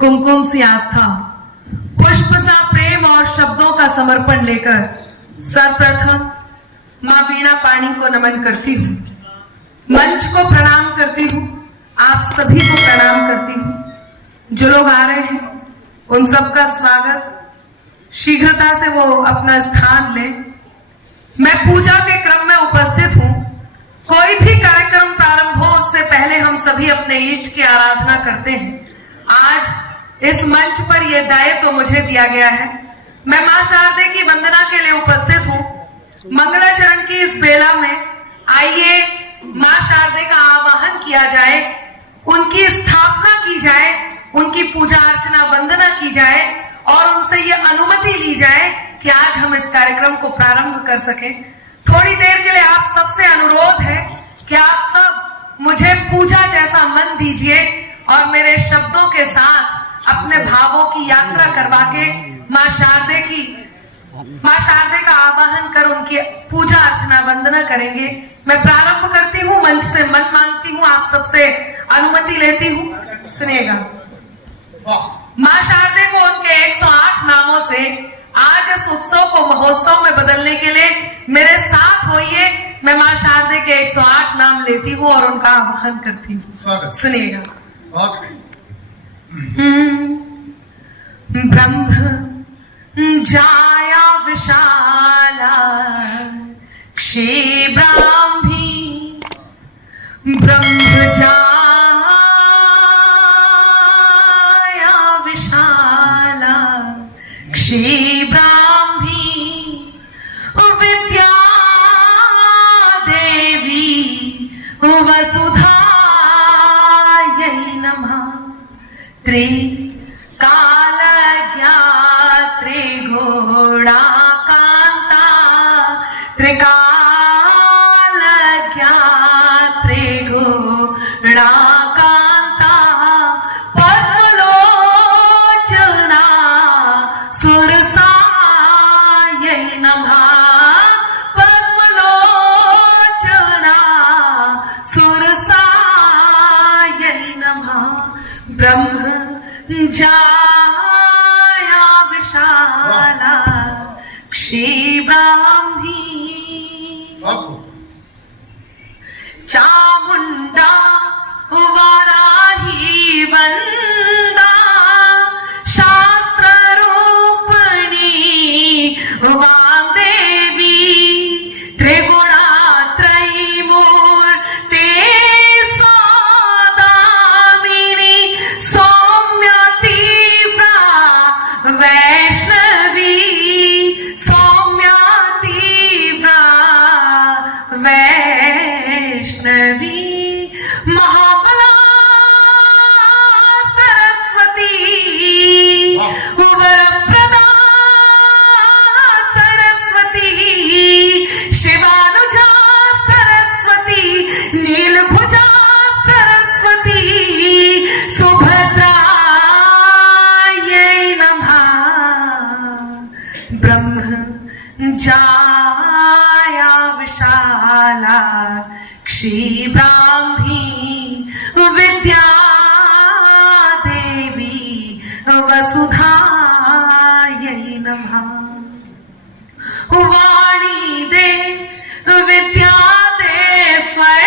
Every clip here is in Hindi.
कुमकुम सी आस्था, पुष्प सा प्रेम और शब्दों का समर्पण लेकर सर्वप्रथम मां वीणा पाणी को नमन करती हूँ, मंच को प्रणाम करती हूँ, आप सभी को प्रणाम करती हूँ। जो लोग आ रहे हैं उन सबका स्वागत, शीघ्रता से वो अपना स्थान ले। मैं पूजा के क्रम में उपस्थित हूँ। कोई भी कार्यक्रम प्रारंभ हो उससे पहले हम सभी अपने इष्ट की आराधना करते हैं। आज इस मंच पर यह दायित्व तो मुझे दिया गया है। मैं मां शारदे की वंदना के लिए उपस्थित हूँ। मंगलाचरण की इस बेला में आइए मां शारदे का आवाहन किया जाए, उनकी स्थापना की जाए, उनकी पूजा अर्चना वंदना की जाए और उनसे ये अनुमति ली जाए कि आज हम इस कार्यक्रम को प्रारंभ कर सकें। थोड़ी देर के लिए आप सबसे अनुरोध है कि आप सब मुझे पूजा जैसा मन दीजिए और मेरे शब्दों के साथ अपने भावों की यात्रा करवा के मां शारदे का आवाहन कर उनकी पूजा अर्चना वंदना करेंगे। मैं प्रारंभ करती हूँ, मंच से मन मांगती हूँ, आप सबसे अनुमति लेती हूँ। सुनिएगा, मां शारदे को उनके 108 नामों से आज इस उत्सव को महोत्सव में बदलने के लिए मेरे साथ होइए। मैं मां शारदे के 108 नाम लेती हूँ और उनका आवाहन करती हूँ। सुनिएगा। ब्रह्म जाया विशाला क्षेब्रांभी, ब्रह्म जाया विशाला क्षेब्रांभी, विद्या देवी वसुधायै नमः। ब्रह्म जाया विशाला क्षेब्रांभी, चामुंडा वाराही वंदा, शास्त्र रूपिणी वाग्देवी, त्रिगुणा त्रयीमूर्ते जाया विशाला क्षेब्रांभी, विद्या देवी वसुधायै नमः। वाणी दे, विद्या दे, स्वर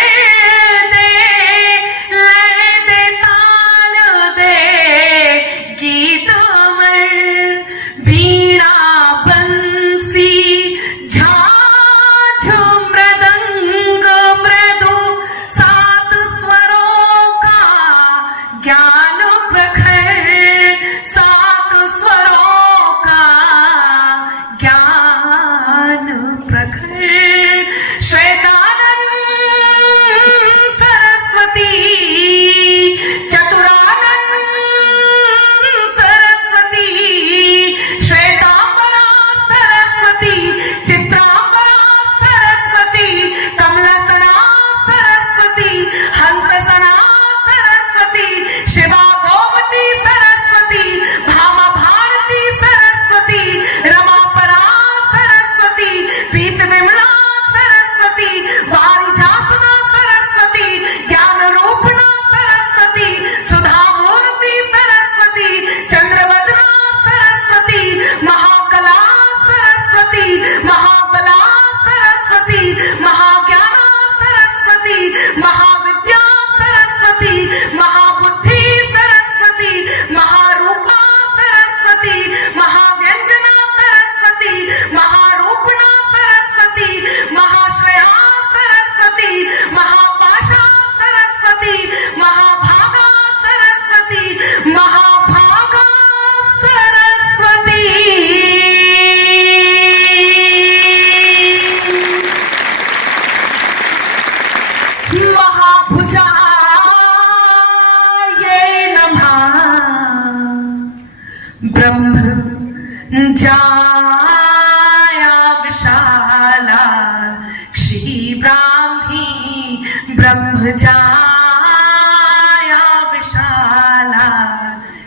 दे, लय दे, ताल दे, गीत अमर, वीणा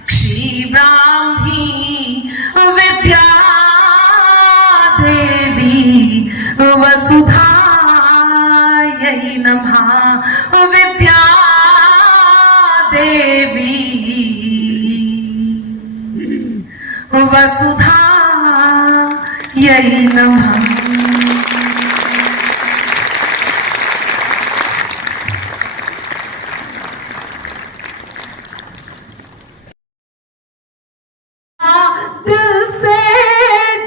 क्षीब्राह्मी विद्या देवी वसुधायै नमः विद्या देवी वसुधायै नमः। दिल से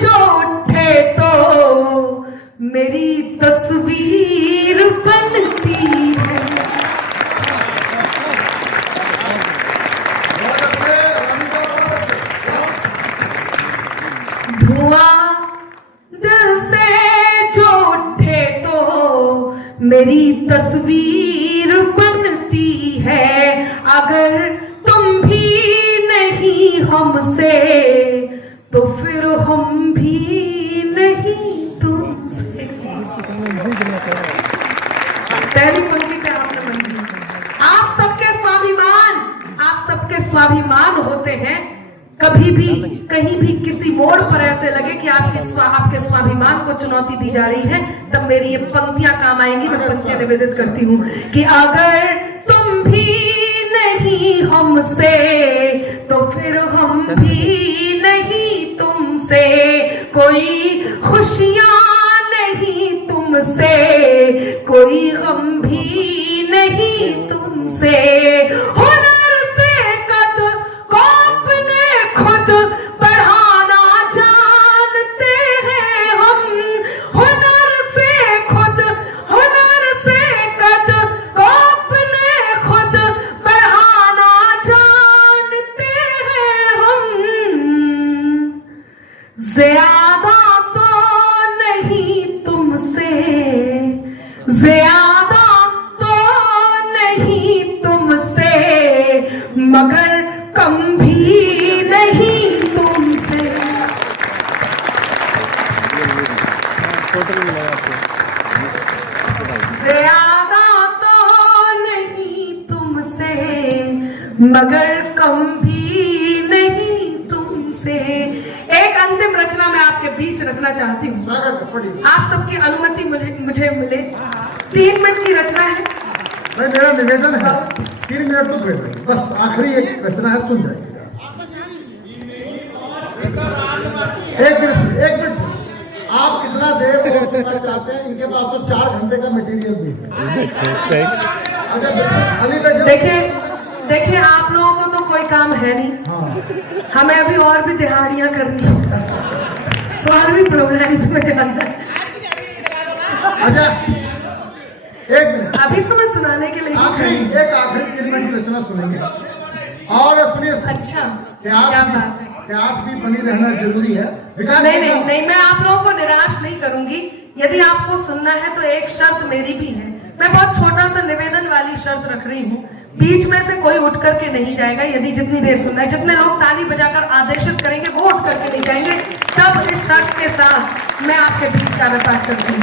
जो उठे तो मेरी तस्वीर बनती है। धुआं दिल से जो उठे तो मेरी तस्वीर बनती है। अगर तुम भी नहीं हमसे तो फिर हम भी नहीं तुमसे। पहली पंक्ति पे आपने मंदी। आप सबके स्वाभिमान होते हैं। कभी भी कहीं भी किसी मोड़ पर ऐसे लगे कि आपके स्वाभिमान को चुनौती दी जा रही है, तब मेरी ये पंक्तियां काम आएंगी। मैं पंक्तियां निवेदित करती हूँ कि अगर तुम भी नहीं हमसे तो फिर हम भी नहीं तुमसे। कोई खुशियां नहीं तुमसे, कोई गम भी नहीं तुमसे। हुनर से कद को अपने खुद बढ़ाना जानते हैं हम। हुनर से कद को अपने खुद बढ़ाना जानते हैं हम। ज्यादा तो नहीं तुमसे, ज्यादा तो नहीं तुमसे, मगर कम भी नहीं तुमसे। ज्यादा तो नहीं तुमसे, मगर कम भी नहीं तुमसे। एक अंतिम रचना मैं आपके बीच रखना चाहती हूँ। आप सबकी अनुमति मुझे मिले। 3 मिनट की रचना है। मेरा निवेदन है 3 मिनट तो बैठ रही, बस आखिरी एक रचना है, सुन जाइएगा। 1 मिनट आप कितना देर और सुनना चाहते हैं? इनके पास तो 4 घंटे का मटेरियल भी है। अच्छा खाली बैठ देखिए आप लोगों को तो कोई काम है नहीं। हाँ। हमें अभी और भी दिहाड़ियां करनी है, और भी प्रोग्राम्स में जाना है। अच्छा 1 मिनट अभी तो मैं सुनाने के लिए आखिरी 3 मिनट की रचना सुनेंगे। और सुनिए, अच्छा प्यास भी बनी रहना जरूरी है। नहीं, मैं आप लोगों को निराश नहीं करूंगी। यदि आपको सुनना है तो एक शर्त मेरी भी है। मैं बहुत छोटा सा निवेदन वाली शर्त रख रही हूँ। बीच में से कोई उठ करके नहीं जाएगा। यदि जितनी देर सुनना है, जितने लोग ताली बजाकर आदेशित करेंगे वो उठ करके नहीं जाएंगे। तब इस शर्त के साथ मैं आपके बीच का व्यापार करती हूँ।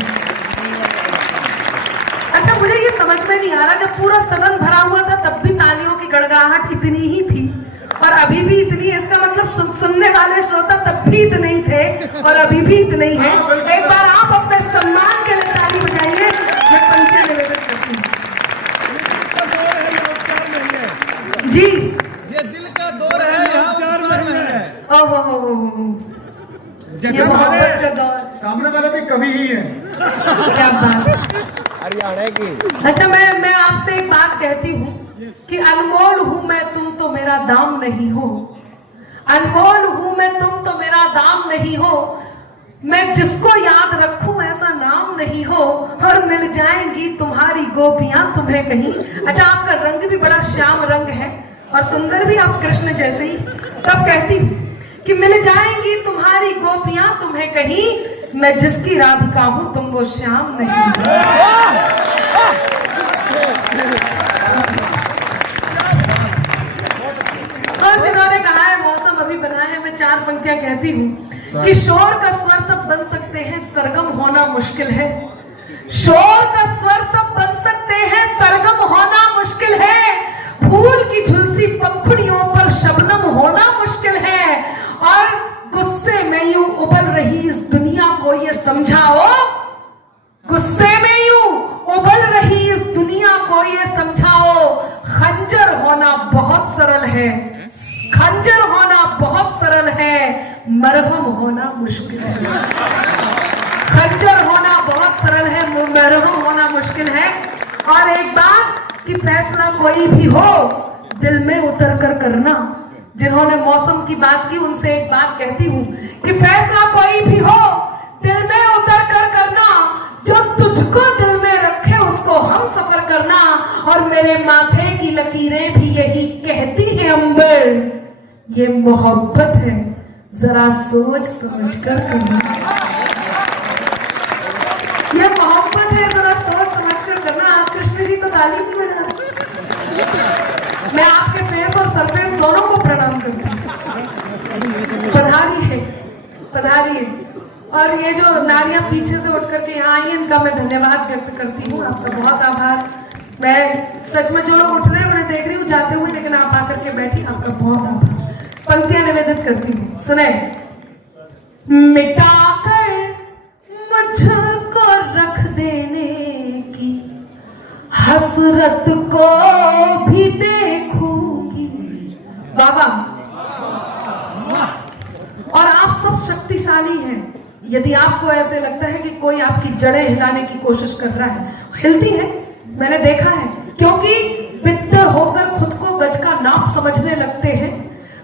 अच्छा मुझे ये समझ में नहीं आ रहा, जब पूरा सदन भरा हुआ था तब भी तालियों की गड़गड़ाहट इतनी ही थी और अभी भी इतनी। इसका मतलब सुनने वाले श्रोता तब भी इतने ही थे और अभी भी इतने ही है। एक बार आप अपने सम्मान के लिए ताली बजाइए। मैं पंक्तियां निवेदित करती हूँ। जी ये दिल का दौर है, यहाँ 4 महीने है। ओहो ये मोहब्बत का दौर। सामने वाले भी कवि ही है। क्या बात। हरियाणा की। अच्छा मैं आपसे एक बात कहती हूँ कि अनमोल हूं मैं, तुम तो मेरा दाम नहीं हो। अनमोल हूं मैं, तुम तो मेरा दाम नहीं हो। मैं जिसको याद रखूं ऐसा नाम नहीं हो। और मिल जाएंगी तुम्हारी गोपियां तुम्हें कहीं। अच्छा आपका रंग भी बड़ा श्याम रंग है और सुंदर भी आप कृष्ण जैसे ही। तब कहती हूं कि मिल जाएंगी तुम्हारी गोपियां तुम्हें कहीं। मैं जिसकी राधिका हूं तुम वो श्याम नहीं हो। और जिन्होंने कहा है मौसम अभी बना है, मैं 4 पंक्तियां कहती हूँ कि शोर का स्वर सब बन सकते हैं, सरगम होना मुश्किल है। शोर का स्वर सब बन सकते हैं, सरगम होना मुश्किल है। फूल की झुलसी पंखुड़ियों पर है। खंजर होना बहुत सरल है, मरहम होना मुश्किल है। खंजर होना बहुत सरल है, मरहम होना मुश्किल है। और एक बात कि फैसला कोई भी हो दिल में उतर कर करना। जिन्होंने मौसम की बात की उनसे एक बात कहती हूं कि फैसला कोई भी हो दिल में उतर कर करना। जो तुझको दिल में रखे उसको हम सफर करना। और मेरे माथे की लकीरें भी यही कहती है अंबर, ये मोहब्बत है जरा सोच समझ कर करना। ये मोहब्बत है जरा सोच समझ कर करना। आप कृष्ण जी तो ताली नहीं बजा रहे। मैं आपके फेस और सरफेस दोनों को प्रणाम करती हूँ। पधारिए पधारिए। और ये जो नारियां पीछे से उठ करके यहाँ आई, इनका मैं धन्यवाद व्यक्त करती हूँ। आपका बहुत आभार। मैं सच में जो लोग उठ रहे हैं उन्हें देख रही हूँ जाते हुए, लेकिन आप आकर के बैठी, आपका बहुत आभार। पंक्तियां निवेदित करती हूँ, सुने। मिटाकर मुझको रख देने की हसरत को भी देखूंगी। बाबा, और आप सब शक्तिशाली हैं। यदि आपको ऐसे लगता है कि कोई आपकी जड़ें हिलाने की कोशिश कर रहा है, हिलती है, मैंने देखा है। क्योंकि बित्ते होकर खुद को गज का नाप समझने लगते हैं।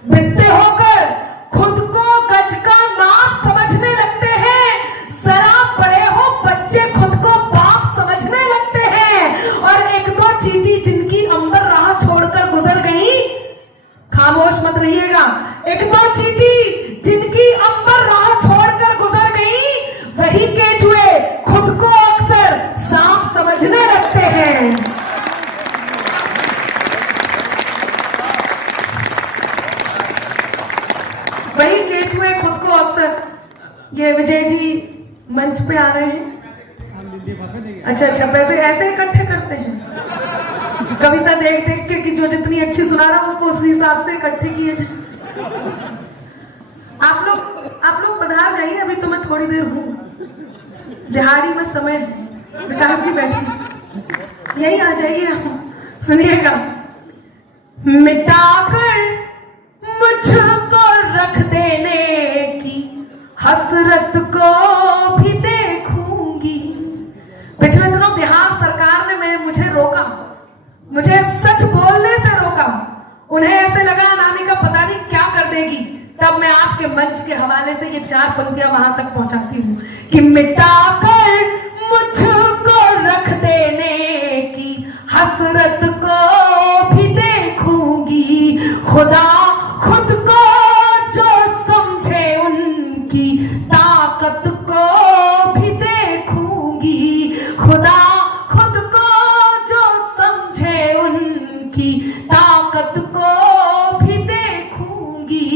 बित्ते होकर खुद को गज का नाप समझने लगते हैं। जरा बड़े हो बच्चे खुद को बाप समझने लगते हैं। और एक दो चींटी जिनकी अंबर राह छोड़कर गुजर गई, खामोश मत रहिएगा। एक दो चींटी जिनकी अंबर राह छोड़कर गुजर गई, वही केचुए खुद को अक्सर सांप समझने लगते हैं। वही केचुए खुद को अक्सर। ये विजय जी मंच पे आ रहे हैं। अच्छा, पैसे ऐसे इकट्ठे करते हैं कविता देख देख के कि जो जितनी अच्छी सुना रहा है उसको उसी हिसाब से इकट्ठे किए जाए। आप लोग पधार जाइए, अभी तो मैं थोड़ी देर हूं। दिहाड़ी में समय है। विकास जी बैठिए, यही आ जाइए। सुनिएगा। मिटाकर मुझको रख देने की हसरत को भी देखूंगी। पिछले दिनों बिहार सरकार ने मुझे रोका, मुझे सच बोलने से रोका। उन्हें ऐसे लगा अनामिका पता नहीं क्या कर देगी। तब मैं आपके मंच के हवाले से ये 4 पंक्तियां वहां तक पहुंचाती हूं कि मिटाकर मुझको रख देने की हसरत को भी देखूंगी। खुदा खुद को जो समझे उनकी ताकत को भी देखूंगी। खुदा खुद को जो समझे उनकी ताकत को भी देखूंगी।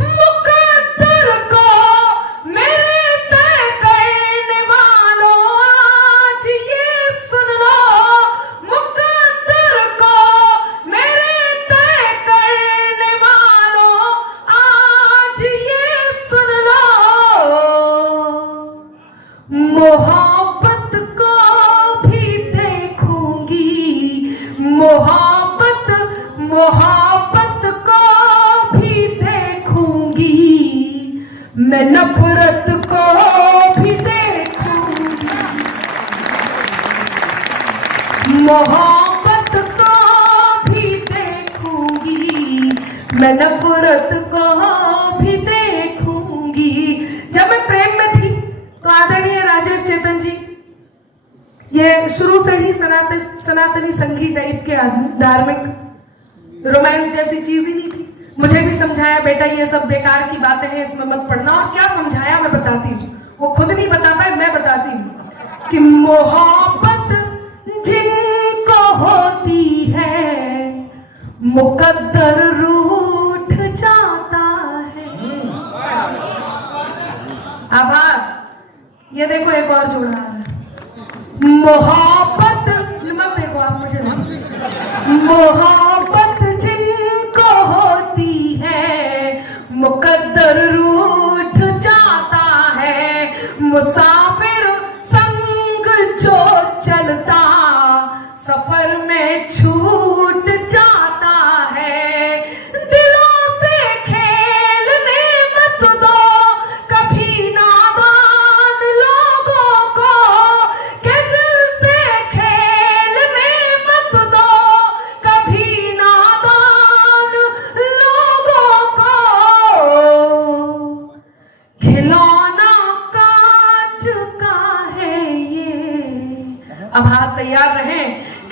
मुकद्दर को मेरे तय करने वालों आज ये सुन लो। मुकद्दर को मेरे तय करने वालों आज ये सुन लो। मोहब्बत को भी देखूंगी। मोहब्बत को भी देखूंगी। मैं नफरत को भी देखूंगी। मोहब्बत को भी देखूंगी। मैं नफरत को भी देखूंगी। जब मैं प्रेम में थी तो आदरणीय राजेश चेतन जी, ये शुरू से ही सनातनी संघी टाइप के आदमी, धार्मिक, रोमांस जैसी चीज ही नहीं थी। मुझे भी समझाया, बेटा ये सब बेकार की बातें हैं, इसमें मत पढ़ना। और क्या समझाया मैं बताती हूँ, वो खुद नहीं बता पाए, मैं बताती हूँ कि मोहब्बत जिनको होती है मुकद्दर रूठ जाता है। आभार। ये देखो एक और जोड़ा है। मोहब्बत मत देखो आप मुझे। मोहब्बत जिनको होती है मुकद्दर रूठ जाता है। मुसाफिर संग जो चलता सफर में छूट जाता है।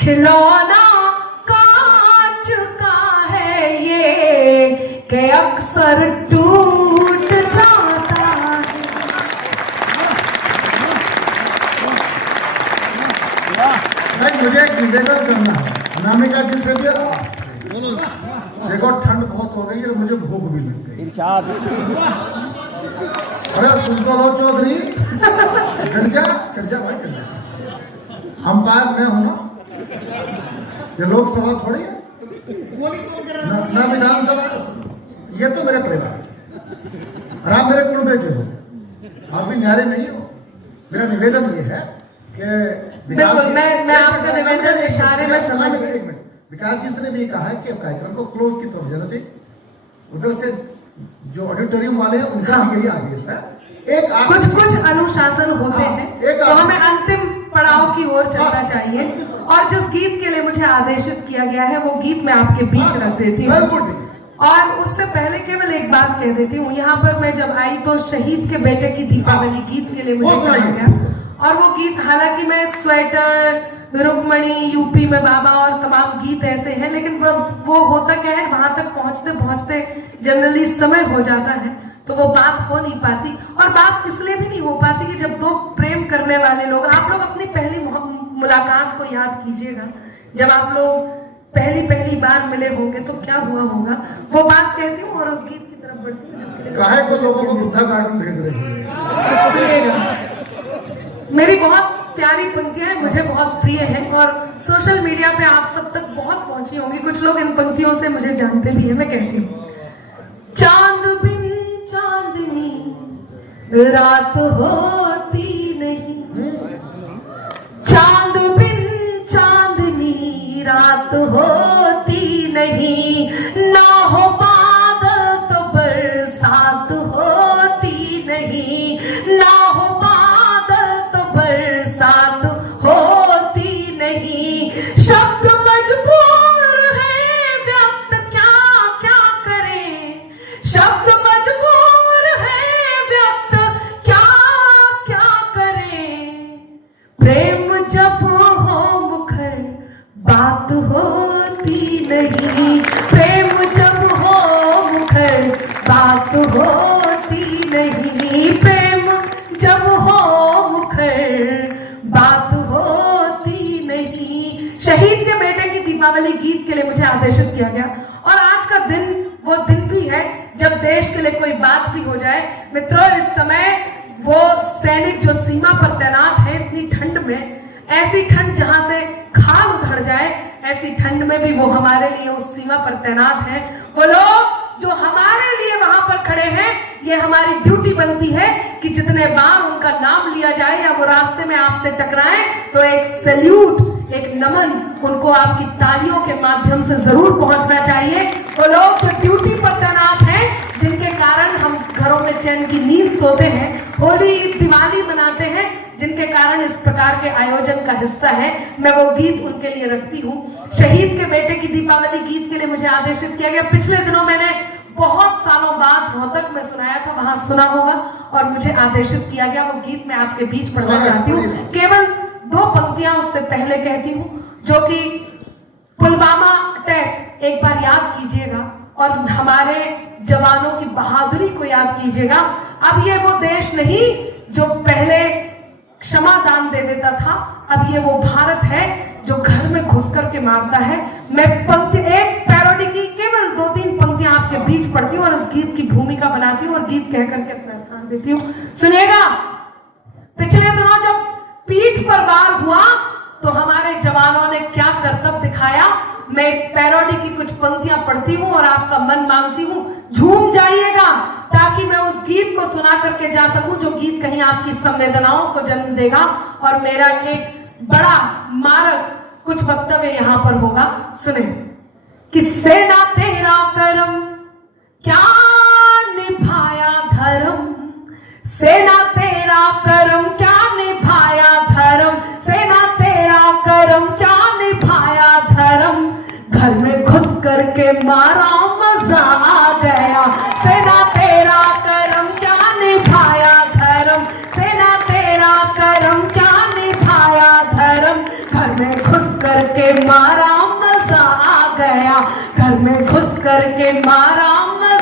खिलौना कांच का है ये कि अक्सर टूट जाता है। नहीं, मुझे एक निवेदन करना है अनामिका जी से भी। देखो ठंड बहुत हो गई है, मुझे भूख भी लग गई। इरशाद। अरे सुन तो लो चौधरी, कट जा भाई, कट जा। अंपायर मैं हूं ना, ये लोकसभा थोड़ी है ना विधानसभा। ये तो मेरे परिवार है और आप मेरे कुल बेटे हो, आप भी न्यारे नहीं हो। मेरा निवेदन ये है कि बिल्कुल, मैं आपका निवेदन इशारे में समझ गई। एक मिनट, विकास जी ने भी कहा है कि अब कार्यक्रम को क्लोज की तरफ जाना चाहिए। उधर से जो ऑडिटोरियम वाले हैं उनका भी यही आदेश है। एक कुछ अनुशासन होते हैं तो हमें अंतिम पड़ाव की ओर चलना चाहिए। और जिस गीत के लिए मुझे आदेशित किया गया है वो गीत मैं आपके बीच रख देती हूँ। और उससे पहले केवल एक बात कह देती हूँ, यहाँ पर मैं जब आई तो शहीद के बेटे की दीपावली गीत के लिए मुझे कहा गया। और वो गीत, हालांकि मैं स्वेटर, रुक्मणी, यूपी में बाबा और तमाम गीत ऐसे हैं, लेकिन वो होता क्या है, वहां तक पहुंचते पहुंचते जनरली समय हो जाता है तो वो बात हो नहीं पाती। और बात इसलिए भी नहीं हो पाती कि जब दो प्रेम करने वाले लोग, आप लोग अपनी पहली मुलाकात को याद कीजिएगा, जब आप लोग पहली बार मिले होंगे तो क्या हुआ होगा, वो बात कहती हूँ और उस गीत की तरफ बढ़ती हूँ। काहे को लोगों को बुद्धा गार्डन भेज रहे हैं। सुनिएगा, मेरी बहुत प्यारी पंक्तियां हैं, मुझे बहुत प्रिय हैं और सोशल मीडिया पे आप सब तक बहुत पहुंची होंगी। कुछ लोग इन पंक्तियों से मुझे जानते भी हैं। मैं कहती हूँ, चांद बिन चांदनी रात होती नहीं, चांद बिन चांदनी रात होती नहीं, ना हो बादल तो बरसात होती नहीं, ना हो बादल तो बरसात होती नहीं। शब्द मजबूर है व्यक्त क्या क्या करें, शब्द मजबूर है व्यक्त क्या क्या करें। प्रेम जब हो मुखर बात होती नहीं, प्रेम जब हो मुखर बात होती नहीं, प्रेम जब हो मुखर बात होती नहीं। शहीद के बेटे की दीपावली गीत के लिए मुझे आदेशित किया गया और आज का दिन वो दिन भी है जब देश के लिए कोई बात भी हो जाए। मित्रों, इस समय वो सैनिक जो सीमा पर तैनात है, इतनी ठंड में, ऐसी ठंड जहां से खाल उधड़ जाए, ऐसी ठंड में भी वो हमारे लिए उस सीमा पर तैनात हैं। वो लोग जो हमारे लिए वहां पर खड़े हैं, ये हमारी ड्यूटी बनती है कि जितने बार उनका नाम लिया जाए या वो रास्ते में आपसे टकराए तो एक सैल्यूट, एक नमन उनको आपकी तालियों के माध्यम से जरूर पहुंचना चाहिए। वो लोग जो ड्यूटी पर तैनात हैं, जिनके कारण हम घरों में चैन की नींद सोते हैं, होली दिवाली मनाते हैं, जिनके कारण इस प्रकार के आयोजन का हिस्सा है, मैं वो गीत उनके लिए रखती हूँ। शहीद के बेटे की दीपावली गीत के लिए मुझे आदेशित किया गया। पिछले दिनों मैंने बहुत सालों बाद रोहतक में सुनाया था, वहां सुना होगा और मुझे आदेशित किया गया। वो गीत मैं आपके बीच पढ़ना चाहती हूँ। केवल 2 पंक्तियां उससे पहले कहती हूँ, जो कि पुलवामा अटैक एक बार याद कीजिएगा और हमारे जवानों की बहादुरी को याद कीजिएगा। अब ये वो देश नहीं जो पहले क्षमा दान दे देता था, अब ये वो भारत है जो घर में घुस करके मारता है। मैं पंक्ति, एक पैरोडी की केवल 2-3 पंक्तियां आपके बीच पढ़ती हूँ और इस गीत की भूमिका बनाती हूँ और गीत कह करके अपना स्थान देती हूँ। सुनिएगा, पिछले दिनों जब पीठ पर वार हुआ तो हमारे जवानों ने क्या करतब दिखाया। मैं पैरोडी की कुछ पंक्तियां पढ़ती हूँ और आपका मन मांगती हूँ झूम जाइएगा, ताकि मैं उस गीत को सुना करके जा सकूं, जो गीत कहीं आपकी संवेदनाओं को जन्म देगा और मेरा एक बड़ा मारक कुछ वक्तव्य यहां पर होगा। सुने कि सेना तेरा करम क्या निभाया धर्म, सेना तेरा करम क्या निभाया धर्म, सेना तेरा करम क्या निभाया धर्म, घर में घुस करके मारा मजा आ गया। सेना तेरा करम क्या निभाया धर्म, सेना तेरा करम क्या निभाया धर्म, घर में घुस करके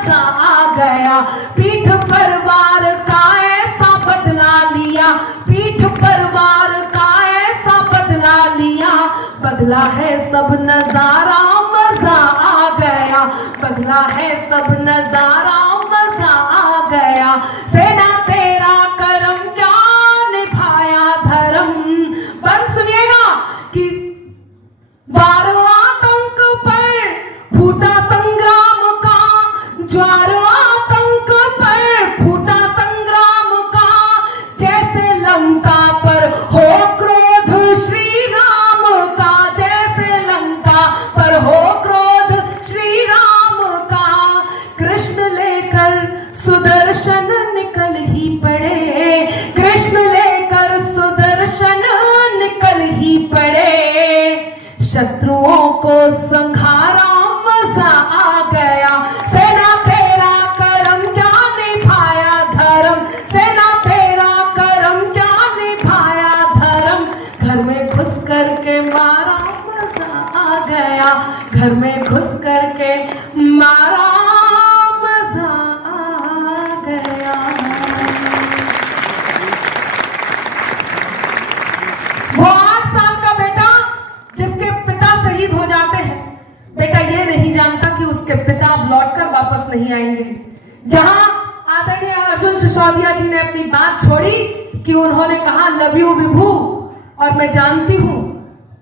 मजा आ गया। पीठ पर वार का ऐसा बदला लिया, पीठ पर वार का ऐसा बदला लिया, बदला है सब नजारा मजा आ गया, बदला है सब नजारा मजा आ गया। सेना तेरा करम क्या निभाया धर्म। पर सुनिएगा कि वार आतंक पर फूटा संग्राम का, ज्वार आतंक पर फूटा संग्राम का, जैसे लंका पर हो क्रोध श्री राम का, जैसे लंका पर हो क्रोध श्री राम का। कृष्ण लेकर सुदर्शन निकल ही पड़े, कृष्ण लेकर सुदर्शन निकल ही पड़े, शत्रुओं को संहारा मजा आ गया। सेना तेरा करम क्या निभाया धर्म, सेना तेरा करम क्या निभाया धर्म, घर में घुस करके मारा मजा आ गया, घर में घुस करके मारा मजा आ गया। वो 8 साल का बेटा जिसके पिता शहीद हो जाते हैं, बेटा ये नहीं जानता कि उसके पिता अब लौटकर वापस नहीं आएंगे। जहां आदरणीय अर्जुन सिसोदिया जी ने अपनी बात छोड़ी कि उन्होंने कहा लव यू विभू, और मैं जानती हूं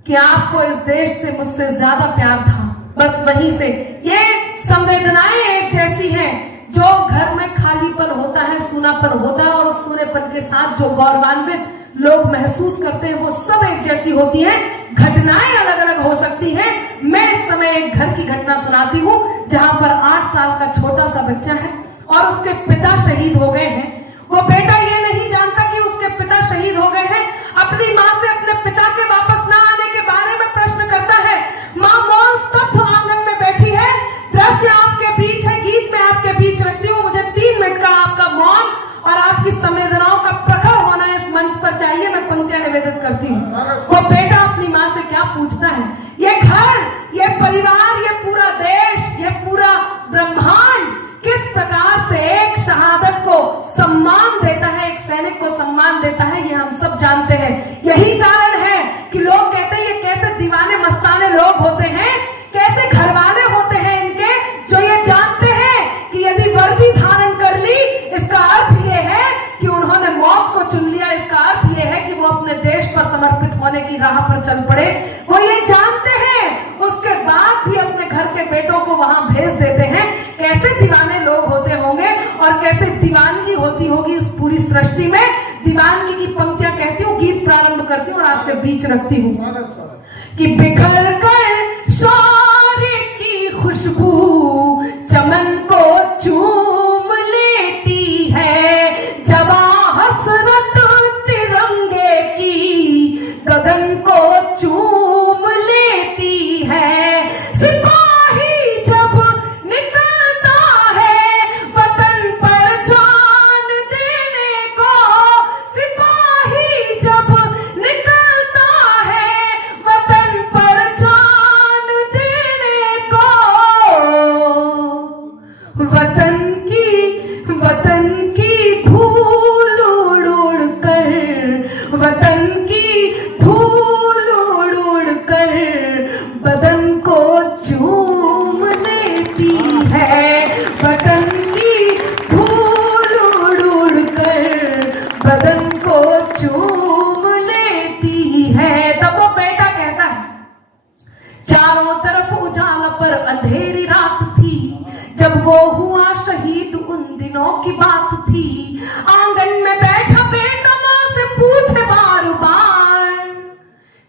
कि आपको इस देश से मुझसे ज्यादा प्यार था, बस वहीं से ये संवेदनाएं एक जैसी हैं। जो घर में खालीपन होता है, सूनापन होता है, और उस सूनेपन के साथ जो गौरवान्वित लोग महसूस करते हैं वो सब एक जैसी होती हैं। घटनाएं अलग अलग हो सकती हैं। मैं इस समय एक घर की घटना सुनाती हूं जहां पर 8 साल का छोटा सा बच्चा है और उसके पिता शहीद हो गए हैं। वो बेटा ये नहीं जानता कि उसके पिता शहीद हो गए हैं। अपनी मां से अपने पिता के वापस ना आने के बारे में प्रश्न करता है। मां मौन स्तब्ध आंगन में बैठी है। दृश्य आपके बीच है, गीत में आपके बीच रखती हूँ। मुझे 3 मिनट का आपका मौन और आपकी संवेदनाओं का प्रखर होना इस मंच पर चाहिए। मैं पंक्तियां निवेदित करती हूँ। वो बेटा अपनी माँ से क्या पूछता है, ये घर, ये परिवार, ये पूरा देश, ये पूरा ब्रह्मांड किस प्रकार से एक शहादत को सम्मान देता है, एक सैनिक को सम्मान देता है, ये हम सब जानते हैं। यही कारण है कि लोग कहते हैं ये कैसे दीवाने मस्ताने लोग होते हैं, कैसे घरवाले होते हैं इनके, जो ये जानते हैं कि यदि वर्दी धारण कर ली इसका अर्थ ये है कि उन्होंने मौत को चुन लिया, इसका अर्थ ये है कि वो अपने देश पर समर्पित होने की राह पर चल पड़े। वो ये जानते हैं, उसके बाद भी अपने घर के बेटों को वहां भेज देते हैं। कैसे दीवाने लोग होते होंगे और कैसे दीवानगी होती होगी इस पूरी सृष्टि में। दीवानगी की पंक्तियां कहती हूँ, गीत प्रारंभ करती हूँ और आपके बीच रखती हूँ कि बिखर कर शौर्य की खुशबू चमन को चूम लेती है, जवा हसरत तिरंगे की गगन को चूम लेती है। सिपाही जब निकलता है वतन पर जान देने को, सिपाही जब निकलता है वतन पर जान देने को, वतन की धूल उड़ कर, वतन की धूल उड़ कर बदन को चूम लेती है, वतन की धूल उड़ कर बदन को चूम लेती है। तब वो बेटा कहता है, चारों तरफ उजाला पर अंधेरी रात थी, जब वो हुआ शहीद उन दिनों की बात थी। आंगन में बैठा बेटा मां से पूछे बार बार,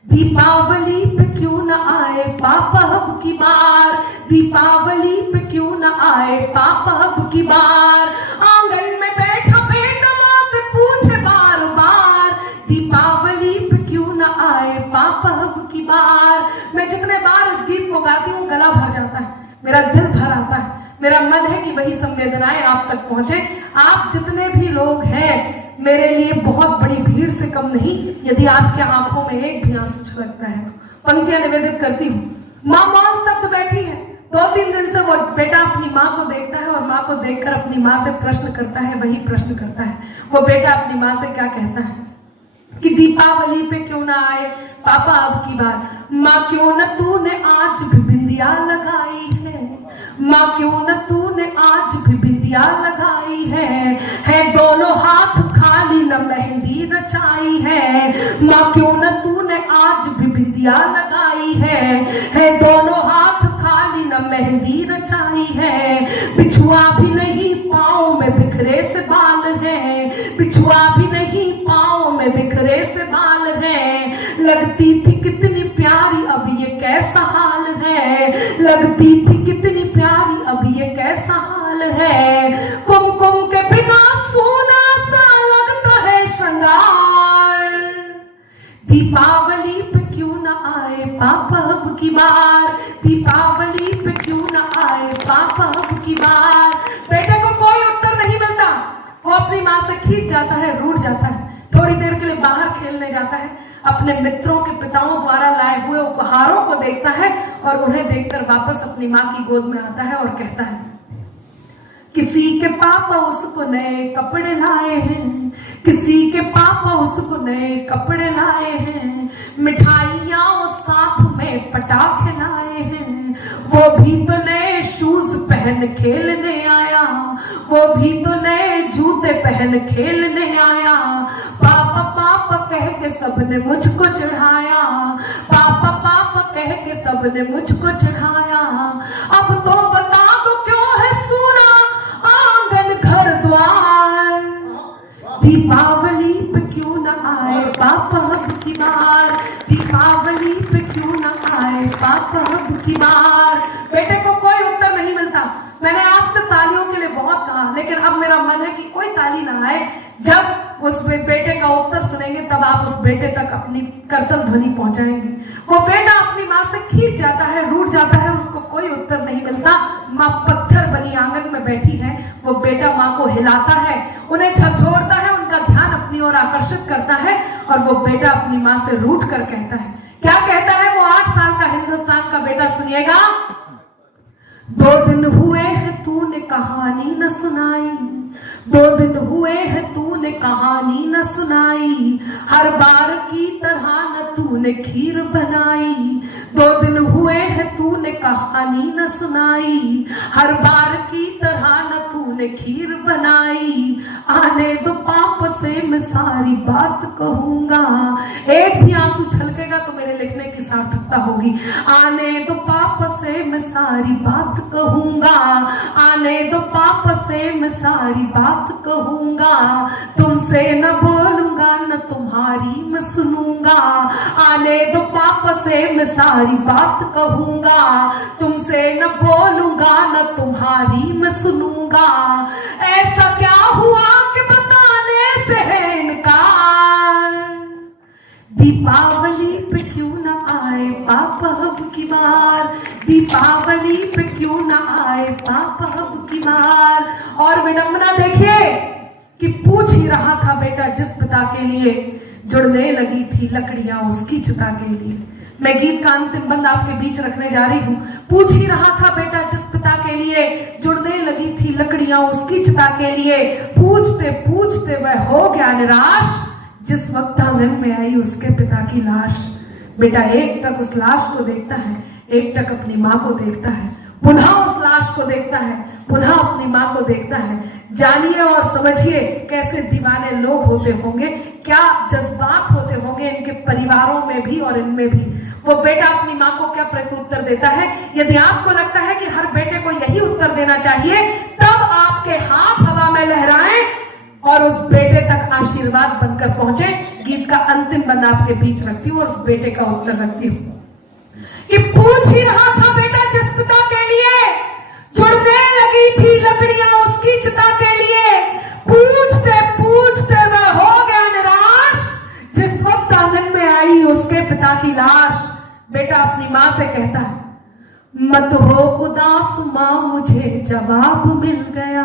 दीपावली पे क्यों न आए पापा अब की बार, दीपावली पे क्यों न आए पापा अब की बार। आंगन में बैठा बेटा मां से पूछे बार बार, दीपावली पे क्यों न आए पापा अब की बार। मैं जितने बार इस गीत को गाती हूँ गला भर जाता है, मेरा दिल भर आता है। मेरा मन है कि वही संवेदनाएं आप तक पहुंचे। आप जितने भी लोग हैं मेरे लिए बहुत बड़ी भीड़ से कम नहीं, यदि आपके आंखों में एक भी आंसू छलकता है तो। पंक्तियां निवेदित करती हूँ। मां मौन स्तब्ध बैठी है। 2-3 दिन से वो बेटा अपनी माँ को देखता है और माँ माँ को देखकर अपनी माँ से प्रश्न करता है, वही प्रश्न करता है। वो बेटा अपनी माँ से क्या कहता है कि दीपावली पे क्यों ना आए पापा अब की बार। माँ क्यों न तूने आज भी बिंदिया लगाई है, माँ क्यों न तूने आज भी बिंदिया लगाई है दोनों हाथ खाली न मेहंदी रचाई है। माँ क्यों न तूने आज भी बिंदिया लगाई है दोनों हाथ खाली न मेहंदी रचाई है। बिछुआ भी नहीं पाँव में बिखरे से बाल है, बिछुआ भी नहीं पाँव में बिखरे से बाल है। लगती थी कितनी प्यारी अब ये कैसा हाल है, लगती थी कितनी प्यारी अब ये कैसा हाल है। कुमकुम के बिना सोना सा लगता है श्रृंगार, दीपावली पे क्यों ना आए पापा अब की बार, दीपावली पे क्यों ना आए पापा अब की बार। बेटे को कोई उत्तर नहीं मिलता, वो अपनी माँ से खींच जाता है, रूठ जाता है, थोड़ी देर के लिए बाहर खेलने जाता है, अपने मित्रों के पिताओं द्वारा लाए हुए उपहारों को देखता है और उन्हें देखकर वापस अपनी माँ की गोद में आता है और कहता है, किसी के पापा उसको नए कपड़े लाए हैं, किसी के पापा उसको नए कपड़े लाए हैं, मिठाइयाँ और साथ में पटाखे लाए हैं, वो भी तो नए शूज पहन खेलने आया, वो भी तो नए जूते पहन खेलने आया। पापा पापा कह के सबने मुझको चढ़ाया, पापा पापा कह के सबने मुझको चढ़ाया। अब तो बता दो क्यों है सूना आंगन घर द्वार, दीपावली पे क्यों न आए पापा अब की बार, दीपावली पे क्यों न आए पापा अब की बार। बेटे को कोई उत्तर नहीं मिलता। मैंने आपसे तालियों के लिए बहुत कहा, लेकिन अब मेरा मन है कि कोई ताली ना आए। जब उस बेटे का उत्तर सुनेंगे तब आप उस बेटे तक अपनी कर्तव्य ध्वनि पहुंचाएंगे। वो बेटा अपनी माँ से खींच जाता है, रूठ जाता है, उसको कोई उत्तर नहीं मिलता। माँ पत्थर बनी आंगन में बैठी है, वो बेटा माँ को हिलाता है, उन्हें झकझोरता है, उनका ध्यान अपनी ओर आकर्षित करता है और वो बेटा अपनी माँ से रूठ कर कहता है, क्या कहता है वो 8 साल का हिंदुस्तान का बेटा, सुनिएगा। 2 दिन हुए हैं तूने कहानी न सुनाई, 2 दिन हुए हैं तूने कहानी न सुनाई, हर बार की तरह न तूने खीर बनाई। 2 दिन हुए हैं तूने कहानी न सुनाई, हर बार की तरह न तूने खीर बनाई। आने दो पाप से मैं सारी बात कहूंगा, एक भी आंसू छलकेगा तो मेरे लिखने की सार्थकता होगी। आने दो पाप से मैं सारी बात कहूंगा, आने दो पाप से मैं सारी बात कहूंगा, तुमसे न बोलूंगा न तुम्हारी मैं सुनूंगा। आने दो पाप से मैं सारी बात कहूंगा, तुमसे न बोलूंगा न तुम्हारी मैं सुनूंगा। ऐसा क्या हुआ कि बताने से है इनकार, दीपावली पे क्यों न आए पापा अब की बार, दीपावली पे क्यों न आए पापा अब की बार। और विडंबना देखिए कि पूछ ही रहा था बेटा जिस पिता के लिए, जुड़ने लगी थी लकड़ियां उसकी चिता के लिए। मैं गीत का अंतिम बंद आपके बीच रखने जा रही हूं। पूछ ही रहा था बेटा जिस पिता के लिए, जुड़ने लगी थी लकड़ियां उसकी चिता के लिए। पूछते पूछते वह हो गया निराश, जिस वक्त आंगन में आई उसके पिता की लाश। बेटा एक टक उस लाश को देखता है, एक टक अपनी माँ को देखता है, पुनः उस लाश को देखता है, पुनः अपनी माँ को देखता है। जानिए और समझिए कैसे दीवाने लोग होते होंगे, क्या जज्बात होते होंगे इनके परिवारों में भी और इनमें भी। वो बेटा अपनी माँ को क्या प्रत्युत्तर देता है। यदि आपको लगता है कि हर बेटे को यही उत्तर देना चाहिए, तब आपके हाथ हवा में लहराएं और उस बेटे तक आशीर्वाद बनकर पहुंचे। गीत का अंतिम बंद आपके बीच रखती हूँ और उस बेटे का उत्तर रखती हूँ कि पूछ ही रहा था बेटा जिस पिता के लिए, जुड़ने लगी थी लकड़ियां उसकी चिता के लिए। पूछते पूछते वह हो गया निराश, जिस वक्त आंगन में आई उसके पिता की लाश। बेटा अपनी माँ से कहता है, मत हो उदास माँ मुझे जवाब मिल गया,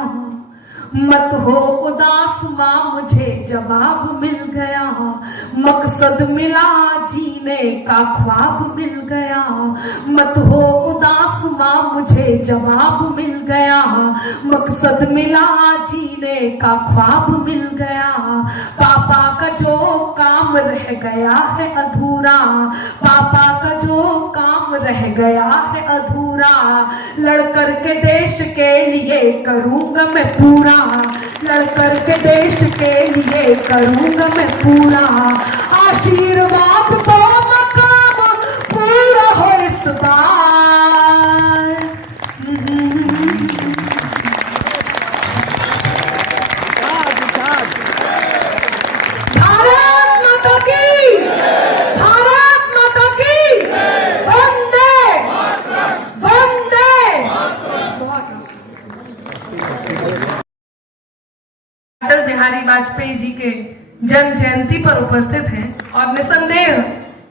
मत हो उदास माँ मुझे जवाब मिल गया, मकसद मिला जीने का ख्वाब मिल गया। मत हो उदास माँ मुझे जवाब मिल गया, मकसद मिला जीने का ख्वाब मिल गया। पापा का जो काम रह गया है अधूरा, पापा का जो काम रह गया है अधूरा, लड़कर के देश के लिए करूंगा मैं पूरा, लड़कर के देश के लिए करूंगा मैं पूरा। आशीर्वाद तो मकाम पूरा हो इस बार। भारत माता की, भारत माता की, वंदे वंदे। अटल बिहारी वाजपेयी जी के जन्म जयंती पर उपस्थित हैं और निसंदेह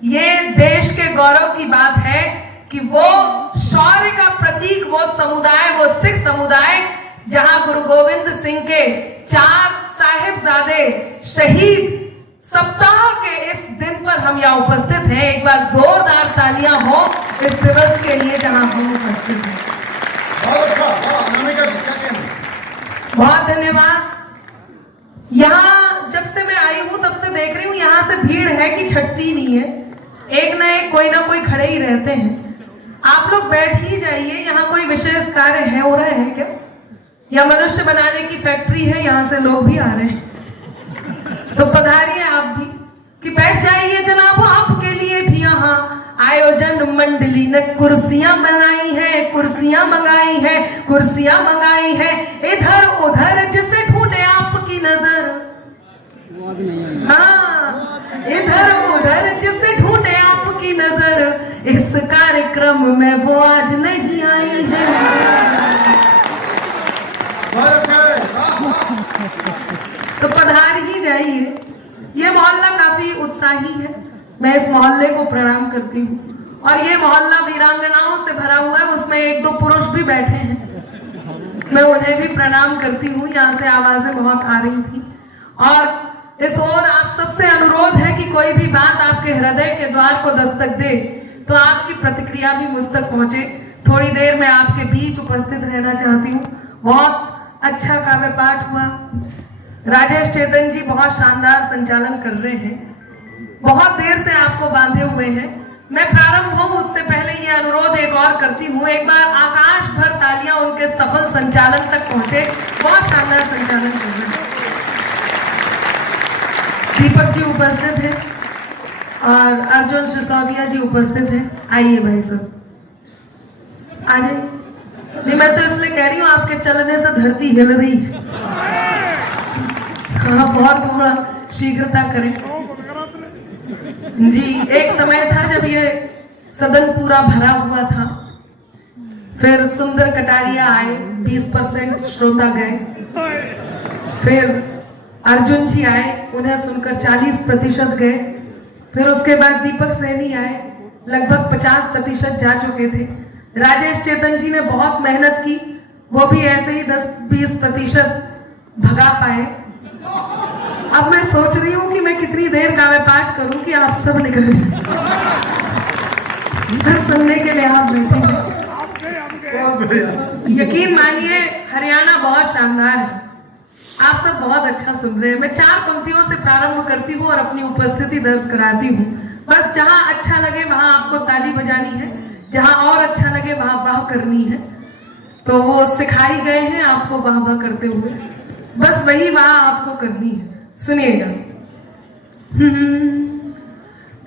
ये देश के गौरव की बात है कि वो शौर्य का प्रतीक, वो समुदाय, वो सिख समुदाय जहां गुरु गोविंद सिंह के 4 साहिबजादे शहीद सप्ताह के इस दिन पर हम यहाँ उपस्थित हैं। एक बार जोरदार तालियां हो इस दिवस के लिए जहां हम उपस्थित हैं। बहुत अच्छा, अनामिका जी, क्या कहना? बहुत धन्यवाद। यहाँ जब से मैं आई हूँ तब से देख रही हूँ यहाँ से भीड़ है कि छटती नहीं है, एक न एक कोई ना कोई खड़े ही रहते हैं। आप लोग बैठ ही जाइए, यहाँ कोई विशेष कार्य है, हो रहे हैं क्या, या मनुष्य बनाने की फैक्ट्री है, यहाँ से लोग भी आ रहे हैं, तो पधारिए आप भी कि बैठ जाइए जनाब। आपके लिए भी यहाँ आयोजन मंडली ने कुर्सियां बनाई हैं, कुर्सियां मंगाई हैं, कुर्सियां मंगाई हैं। इधर उधर जिसे ढूंढे आपकी नजर, हाँ, इधर उधर जिसे ढूंढे आपकी नजर, इस कार्यक्रम में वो आज नहीं आई है। तो पधार ही जाइए। ये मोहल्ला काफी उत्साही है, मैं इस मोहल्ले को प्रणाम करती हूँ। और ये मोहल्ला वीरांगनाओं से भरा हुआ है, उसमें 1-2 पुरुष भी बैठे हैं, मैं उन्हें भी प्रणाम करती हूँ। यहाँ से आवाजें बहुत आ रही थी। और इस ओर आप सबसे अनुरोध है कि कोई भी बात आपके हृदय के द्वार को दस्तक दे तो आपकी प्रतिक्रिया भी मुझ तक पहुंचे। थोड़ी देर में आपके बीच उपस्थित रहना चाहती हूँ। बहुत अच्छा काव्य पाठ हुआ, राजेश चेतन जी बहुत शानदार संचालन कर रहे हैं, बहुत देर से आपको बांधे हुए हैं। मैं प्रारंभ हूं उससे पहले ये अनुरोध एक और करती हूँ, एक बार आकाश भर तालियां उनके सफल संचालन तक पहुंचे, बहुत शानदार संचालन कर रहे हैं। दीपक जी उपस्थित हैं और अर्जुन सिसोदिया जी उपस्थित हैं। आइए भाई सब, आ जाइए। नहीं, मैं तो इसलिए कह रही हूँ आपके चलने से धरती हिल रही है। हाँ, बहुत थोड़ा शीघ्रता करें जी। एक समय था जब ये सदन पूरा भरा हुआ था, फिर सुंदर कटारिया आए, 20% श्रोता गए, फिर अर्जुन जी आए, उन्हें सुनकर 40% गए, फिर उसके बाद दीपक सैनी आए, लगभग 50% जा चुके थे। राजेश चेतन जी ने बहुत मेहनत की, वो भी ऐसे ही 10-20% भगा पाए। अब मैं सोच रही हूँ कि मैं कितनी देर काव्य पाठ करूं कि आप सब निकल जाए। सुनने के लिए आप बैठे हैं। यकीन मानिए हरियाणा बहुत शानदार है, आप सब बहुत अच्छा सुन रहे हैं। मैं 4 पंक्तियों से प्रारंभ करती हूँ और अपनी उपस्थिति दर्ज कराती हूँ। बस जहां अच्छा लगे वहां आपको ताली बजानी है, जहां और अच्छा लगे वहां वाह करनी है। तो वो सिखाई गए हैं आपको वाह वाह करते हुए, बस वही वाह आपको करनी है। सुनिएगा।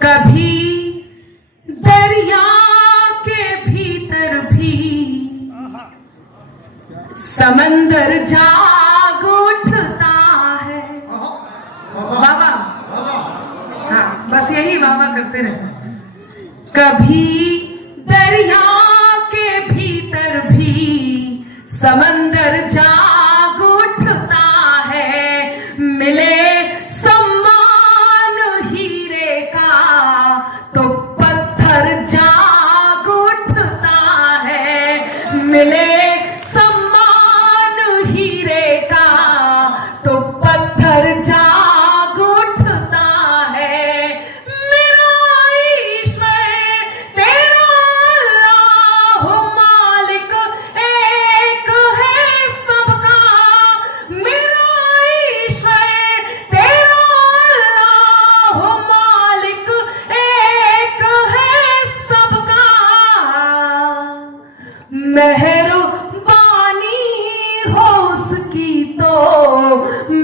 कभी दरिया के भीतर भी समंदर जाग उठता है। बाबा, हाँ, बस यही बाबा करते रहना। कभी दरिया के भीतर भी समंदर जाग उठता है, मिले सम्मान हीरे का तो पत्थर जाग उठता है, मिले सम्मान हीरे का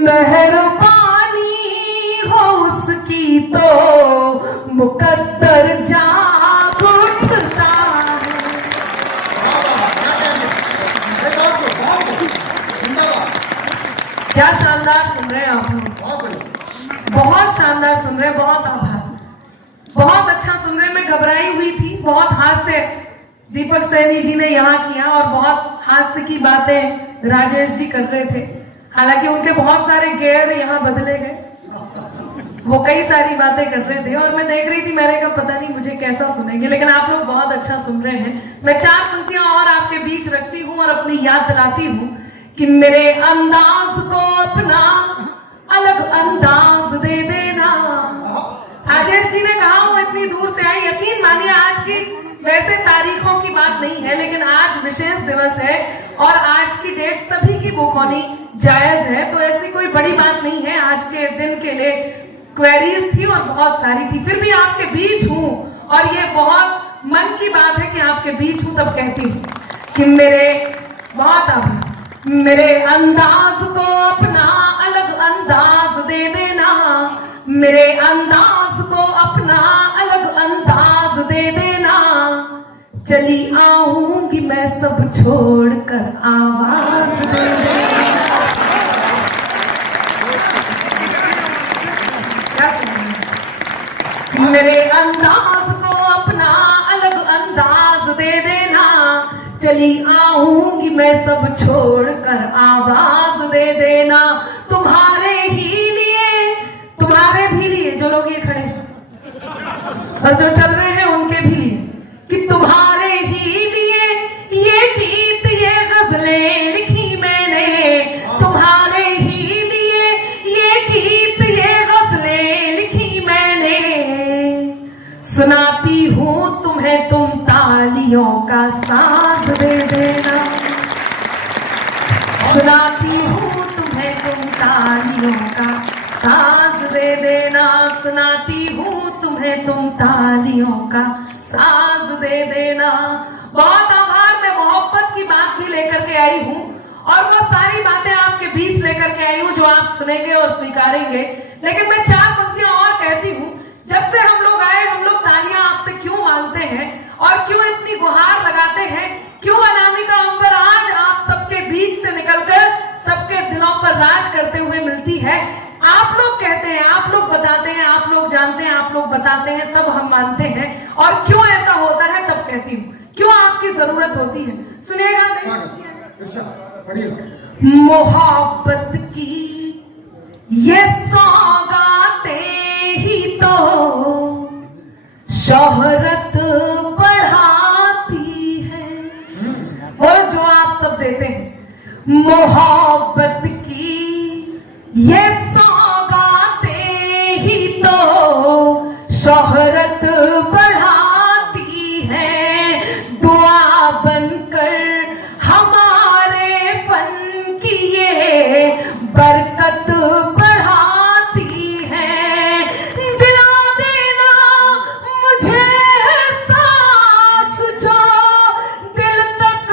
मेहरबानी हो उसकी तो मुकद्दर जाग उठता है। क्या शानदार सुन रहे हैं आप लोग, बहुत शानदार सुन रहे हैं, बहुत आभार, बहुत अच्छा सुन रहे हैं। मैं घबराई हुई थी, बहुत हास्य दीपक सैनी जी ने यहाँ किया और बहुत हास्य की बातें राजेश जी कर रहे थे। हालांकि उनके बहुत सारे गेयर यहाँ बदले गए, वो कई सारी बातें कर रहे थे और मैं देख रही थी, मैंने कहा पता नहीं मुझे कैसा सुनेंगे, लेकिन आप लोग बहुत अच्छा सुन रहे हैं। मैं 4 पंक्तियां और आपके बीच रखती हूँ और अपनी याद दिलाती हूँ कि मेरे अंदाज को अपना अलग अंदाज दे देना। राजेश जी ने कहा वो इतनी दूर से आई, यकीन मानिए आज की वैसे तारीखों की बात नहीं है, लेकिन आज विशेष दिवस है और आज की डेट सभी की बुक होनी जायज है, तो ऐसी कोई बड़ी बात नहीं है। आज के दिन के लिए क्वेरीज थी और बहुत सारी थी, फिर भी आपके बीच हूं और ये बहुत मन की बात है कि आपके बीच हूं, तब कहती हूं कि मेरे अंदाज को अपना अलग अंदाज दे देना, मेरे अंदाज को अपना अलग अंदाज दे देना, चली आऊंगी मैं सब छोड़कर आवाज दे देना। मेरे अंदाज को अपना अलग अंदाज दे देना, चली आऊंगी मैं सब छोड़कर आवाज दे देना। तुम्हारे भी लिए जो लोग ये खड़े और जो चल रहे हैं उनके भी लिए, कि तुम्हारे ही लिए ये गीत ये गजलें लिखी मैंने, तुम्हारे ही लिए ये गीत ये गजलें लिखी मैंने, सुनाती हूँ तुम्हें तुम तालियों का साथ दे देना, सुनाती हूँ तुम्हें तुम तालियों का साथ दे देना, सुनाती हूँ तुम्हें तुम तालियों का साथ दे देना। बहुत आभार, मैं मोहब्बत की बात भी लेकर के आई हूँ और वो सारी बातें आपके बीच लेकर के आई हूँ जो आप सुनेंगे और स्वीकारेंगे। लेकिन मैं 4 पंक्तियां और कहती हूँ। जब से हम लोग आए, हम लोग तालियां आपसे क्यों मांगते हैं और क्यों इतनी गुहार लगाते हैं, क्यों अनामिका अंबर आज आप सबके बीच से निकलकर सबके दिलों पर राज करते हुए मिलती है। आप लोग कहते हैं, आप लोग बताते हैं, आप लोग जानते हैं, आप लोग बताते हैं, तब हम मानते हैं। और क्यों ऐसा होता है तब कहती हूँ, क्यों आपकी जरूरत होती है। सुनिएगा, मोहब्बत की ये सौगातें ही तो शोहरत बढ़ाती है। वो जो आप सब देते हैं, मोहब्बत की ये सौगातें ही तो शोहरत बढ़ाती है, दुआ बनकर हमारे फन की ये बरकत बढ़ाती है। दिला देना मुझे सांस जो दिल तक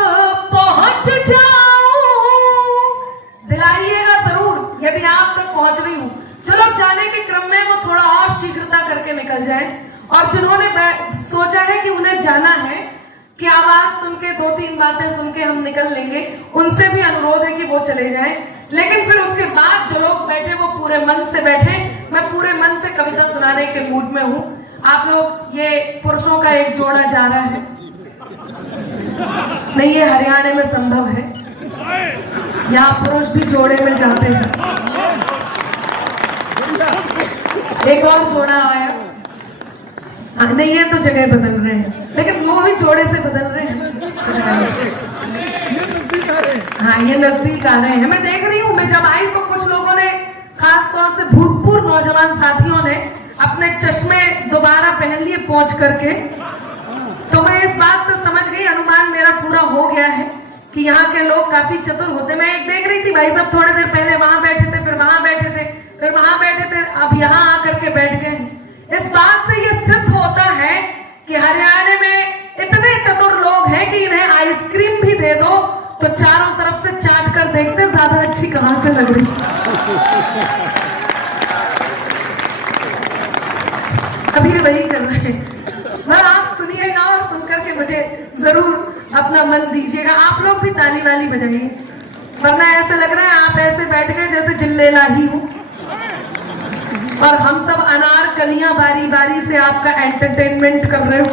पहुंच जाऊं, दिलाइएगा जरूर यदि आप तक पहुंच रही हूं। जो लोग जाने के क्रम में वो थोड़ा और शीघ्रता करके निकल जाए, और जिन्होंने सोचा है कि उन्हें जाना है कि आवाज सुन के 2-3 बातें सुन के हम निकल लेंगे, उनसे भी अनुरोध है कि वो चले जाएं। लेकिन फिर उसके बाद जो लोग बैठे वो पूरे मन से बैठे। मैं पूरे मन से कविता सुनाने के मूड में हूं। आप लोग, ये पुरुषों का एक जोड़ा जा रहा है, नहीं ये हरियाणा में संभव है, यहाँ पुरुष भी जोड़े में जाते हैं। एक और जोड़ा आया, हाँ नहीं ये तो जगह बदल रहे हैं, लेकिन वो भी जोड़े से बदल रहे हैं। हाँ ये नजदीक आ रहे हैं। मैं देख रही हूँ, मैं जब आई तो कुछ लोगों ने, खास तौर से भूतपूर्व नौजवान साथियों ने अपने चश्मे दोबारा पहन लिए पहुंच करके, तो मैं इस बात से समझ गई, अनुमान मेरा पूरा हो गया है कि यहाँ के लोग काफी चतुर होते। मैं एक देख रही थी, भाई साहब थोड़ी देर पहले वहां बैठे थे, फिर वहां बैठे थे, फिर वहां बैठे थे, अब यहाँ आकर के बैठ गए हैं। इस बात से ये सिद्ध होता है कि हरियाणा में इतने चतुर लोग हैं कि इन्हें आइसक्रीम भी दे दो तो चारों तरफ से चाट कर देखते ज्यादा अच्छी कहां से लग रही। अभी ये वही कर रहे हैं। वह आप सुनिएगा और सुनकर के मुझे जरूर अपना मन दीजिएगा। आप लोग भी ताली वाली बजाइए, वरना ऐसे लग रहा है आप ऐसे बैठ गए जैसे जिल्लेला ही हो और हम सब अनार कलियां बारी बारी से आपका एंटरटेनमेंट कर रहे हो।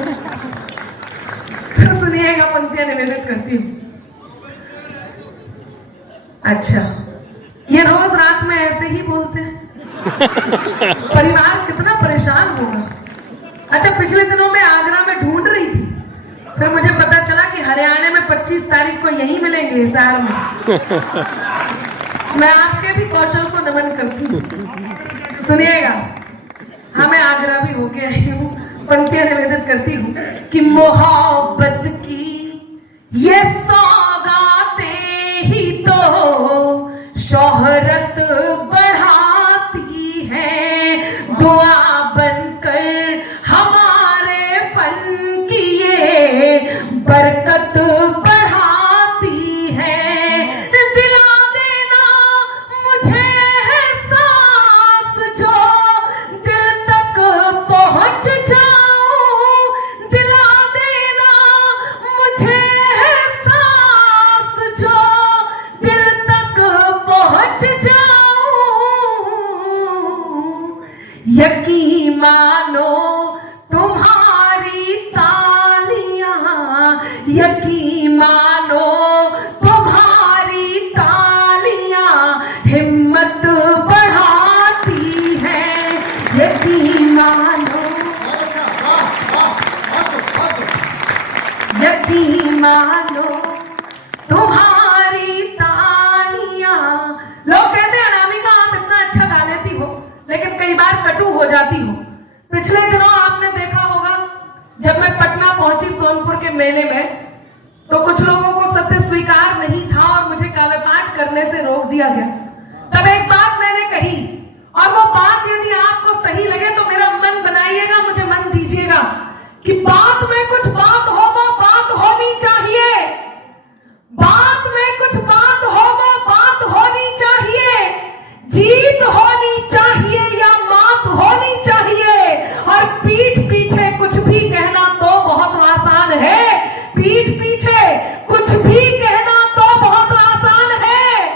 तो सुनिएगा, पंक्तियां निवेदित करती हूँ। अच्छा, ये रोज रात में ऐसे ही बोलते हैं, परिवार कितना परेशान होगा। अच्छा, पिछले दिनों में आगरा में ढूंढ रही थी, फिर मुझे पता चला कि हरियाणा में 25 तारीख को यहीं मिलेंगे हिसार में। मैं आपके भी कौशल को नमन करती हूँ। सुनिएगा, हाँ मैं आगरा भी होके आई हूँ। पंक्तियां निवेदित करती हूँ कि मोहब्बत की ये सौगातें ही तो शोहरत बढ़ाती है, दुआ बनकर हमारे फन की ये बरकत बढ़ाती है। दिला देना मुझे एहसास जो दिल तक पहुंच जाऊं, दिला देना मुझे एहसास जो दिल तक पहुंच जाऊं। यकीन मानो तुम्हारी तालियां, यकीन मानो तुम्हारी तालियां हिम्मत बढ़ाती हैं। यकीन मानो, यकीन मानो तुम्हारी तालियां। लोग कहते हैं अनामिका आप इतना अच्छा गा लेती हो लेकिन कई बार कटु हो जाती हो। पिछले दिनों आपने देखा होगा जब मैं पटना पहुंची सोनपुर के मेले में, तो कुछ लोगों को सत्य स्वीकार नहीं था और मुझे काव्य पाठ करने से रोक दिया गया। तब एक बात मैंने कही और वो बात यदि आपको सही लगे तो मेरा मन बनाइएगा, मुझे मन दीजिएगा कि बात में कुछ बात हो, वो बात होनी चाहिए। बात में कुछ बात हो, वो बात होनी चाहिए। जीत होनी चाहिए या मात होनी चाहिए। और पीठ पीछे कुछ भी कहना तो बहुत आसान है, पीठ पीछे कुछ भी कहना तो बहुत आसान है,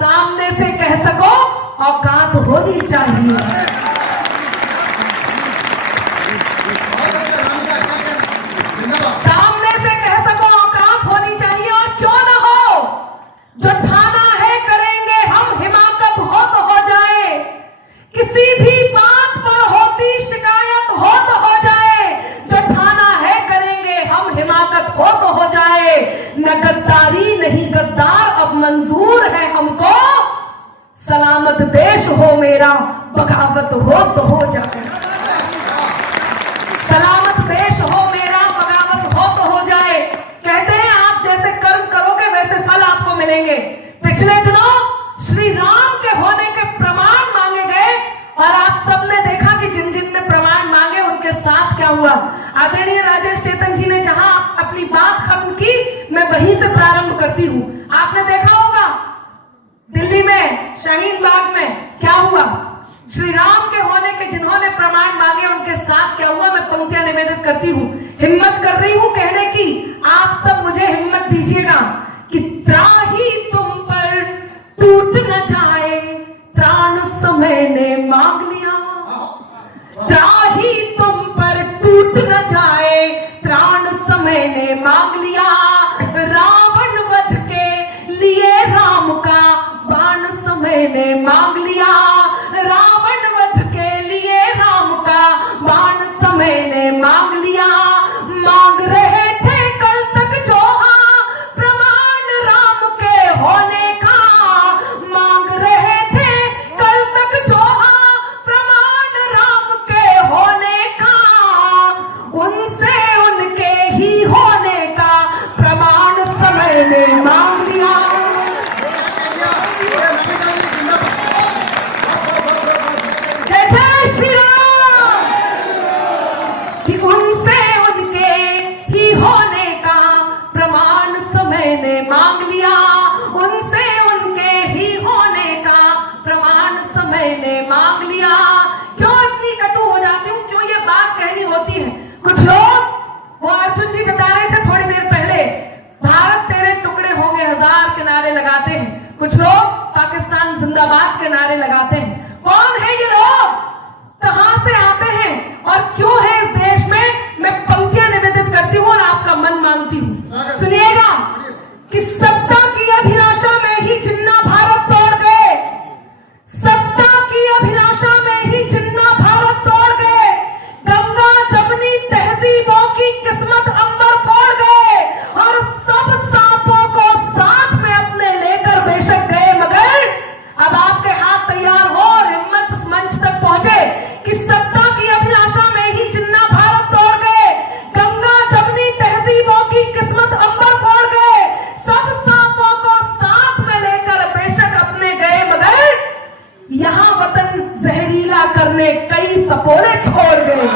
सामने से कह सको औकात होनी चाहिए। सामने से कह सको औकात होनी चाहिए। और क्यों ना हो, जो ठाना है करेंगे हम, हिमाकत हो तो हो जाए। किसी भी बात पर होती शिकायत हो तो हो जाए, जो ठाना है करेंगे हम, हिमाकत हो तो हो जाए। न गद्दारी नहीं गद्दार अब मंजूर है हमको, सलामत देश हो मेरा बगावत हो तो हो जाए। सलामत देश हो मेरा बगावत हो तो हो जाए। कहते हैं आप जैसे कर्म करोगे वैसे फल आपको मिलेंगे। पिछले दिनों श्री राम के होने के प्रमाण मांगे गए और आप सबने देखा कि जिन जिन ने प्रमाण मांगे उनके साथ क्या हुआ। आदरणीय राजेश चेतन जी ने जहां अपनी बात खत्म की, मैं वहीं से प्रारंभ करती हूं। आपने देखा होगा दिल्ली में शाहीन बाग में क्या हुआ। श्री राम के होने के जिन्होंने प्रमाण मांगे उनके साथ क्या हुआ, मैं पंक्तियां निवेदित करती हूं। हिम्मत कर रही हूं कहने की, आप सब मुझे हिम्मत दीजिएगा कि त्राही तुम पर टूट न जाए, त्राण समय ने मांग लिया। त्राही तुम पर टूट न जाए, त्राण समय ने मांग लिया। रावण वध के लिए राम का बाण समय ने मांग लिया। रावण वध के लिए राम का बाण समय ने मांग लिया। मांग रहे थे कल तक जोहा प्रमाण राम के होने का, मांग रहे थे कल तक जोहा प्रमाण राम के होने का। उनसे उनके ही होने का कुछ लोग पाकिस्तान जिंदाबाद के नारे लगाते हैं। कौन है ये लोग, कहां से आते हैं और क्यों है इस देश में? मैं पंक्तियां निवेदित करती हूं और आपका मन मांगती हूं। सुनिएगा कि सत्ता की अभिलाषा में ही जिन्ना भारत तोड़ गए, सत्ता की अभिलाषा में ही जिन्ना भारत तोड़ गए, गंगा जमुनी तहजीबों की किस्मत अंबर फोड़ गए और सब सांपों को साथ में अपने लेकर बेशक गए, मगर अब आपके हाथ तैयार हो और हिम्मत इस मंच तक पहुंचे कि सत्ता की अभिलाषा में ही जिन्ना भारत तोड़ गए, गंगा जमुनी तहजीबों की किस्मत अंबर फोड़ गए, सब सांपों को साथ में लेकर बेशक अपने गए, मगर यहां वतन जहरीला करने कई सपोरे छोड़ गए।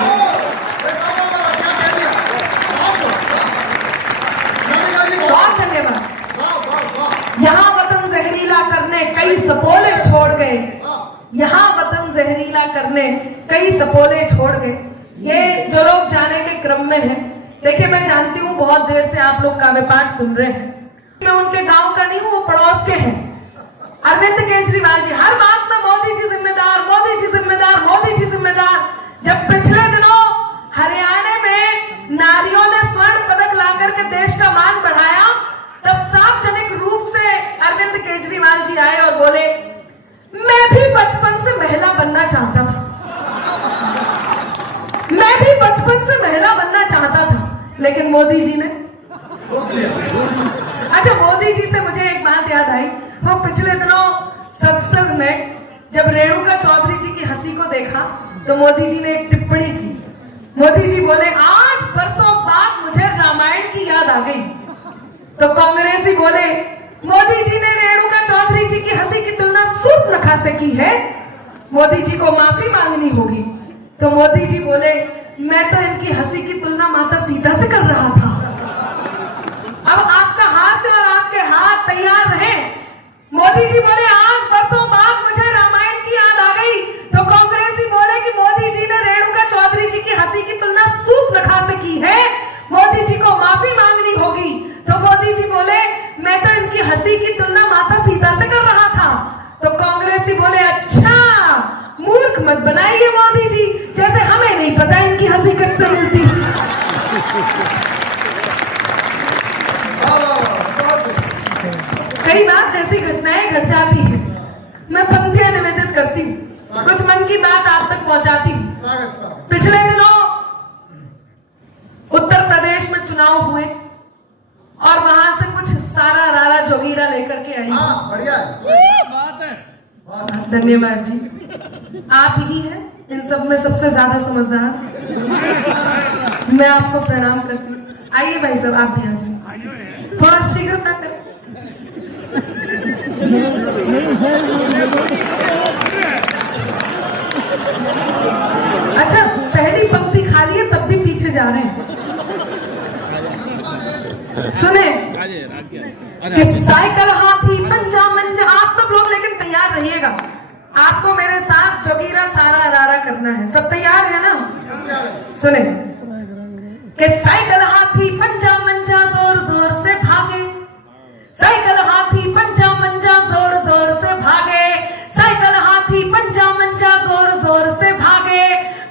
बहुत धन्यवाद। यहां वतन जहरीला करने कई सपोले छोड़ गए, यहां वतन जहरीला करने कई सपोले छोड़ गए। ये जो लोग जाने के क्रम में हैं, देखिए मैं जानती हूं बहुत देर से आप लोग काव्य पाठ सुन रहे हैं। मैं उनके गांव का नहीं हूं, वो पड़ोस के हैं। अरविंद केजरीवाल जी हर बात में मोदी जी जिम्मेदार, मोदी जी जिम्मेदार, मोदी जी जिम्मेदार। जब पिछले दिनों हरियाणा में नारियों ने स्वर्ण पदक लाकर के देश का मान बढ़ाया, तब सार्वजनिक रूप से अरविंद केजरीवाल जी आए और बोले, मैं भी बचपन से महिला बनना चाहता था, मैं भी बचपन से महिला बनना चाहता था, लेकिन मोदी जी ने। अच्छा, मोदी जी से मुझे एक बात याद आई। वो पिछले दिनों सत्संग में जब रेणुका चौधरी जी की हंसी को देखा तो मोदी जी ने एक टिप्पणी की। मोदी जी बोले, आज बरसों बाद मुझे रामायण की याद आ गई। तो कांग्रेसी बोले, मोदी जी ने रेणुका चौधरी जी की हंसी की तुलना सूर्पनखा से की है, मोदी जी को माफी मांगनी होगी। तो मोदी जी बोले, मैं तो इनकी हंसी की तुलना माता सीता से कर रहा था। अब आपका हाथ और आपके हाथ तैयार रहे। मोदी जी बोले, आज बरसों बाद मुझे रामायण की याद आ गई। तो कांग्रेसी बोले कि मोदी जी ने रेणुका चौधरी जी की हंसी की तुलना सूर्पनखा से की है, मोदी जी को माफी मांगनी होगी। तो मोदी जी बोले, मैं तो इनकी हंसी की तुलना माता सीता से कर रहा था। तो कांग्रेसी बोले, अच्छा, मूर्ख मत बनाइए मोदी जी, जैसे हमें नहीं पता इनकी हंसी किससे मिलती। कई बार ऐसी घटनाएं घट जाती है। मैं पंक्तियां निवेदित करती हूँ, कुछ मन की बात आप तक पहुंचाती हूँ। पिछले दिनों उत्तर प्रदेश में चुनाव हुए और वहां से कुछ सारा रारा जोगीरा लेकर के आई। बढ़िया बात है। धन्यवाद जी, आप ही हैं इन सब में सबसे ज्यादा समझदार। मैं आपको प्रणाम करती हूँ। आइए भाई साहब, आप भी आ जाइए, थोड़ा शीघ्रता करें। अच्छा, पहली पंक्ति खाली है तब भी पीछे जा रहे हैं। सुने कि साइकिल हाथी पंजा मंजा, आप सब लोग लेकिन तैयार रहिएगा। आपको मेरे साथ जोगीरा सारा रारा करना है। सब तैयार है ना? सुने कि साइकिल हाथी पंजा मंजा जोर जोर से भागे, साइकिल हाथी पंजा मंजा जोर जोर से भागे, साइकिल हाथी पंजा मंजा जोर जोर से भागे,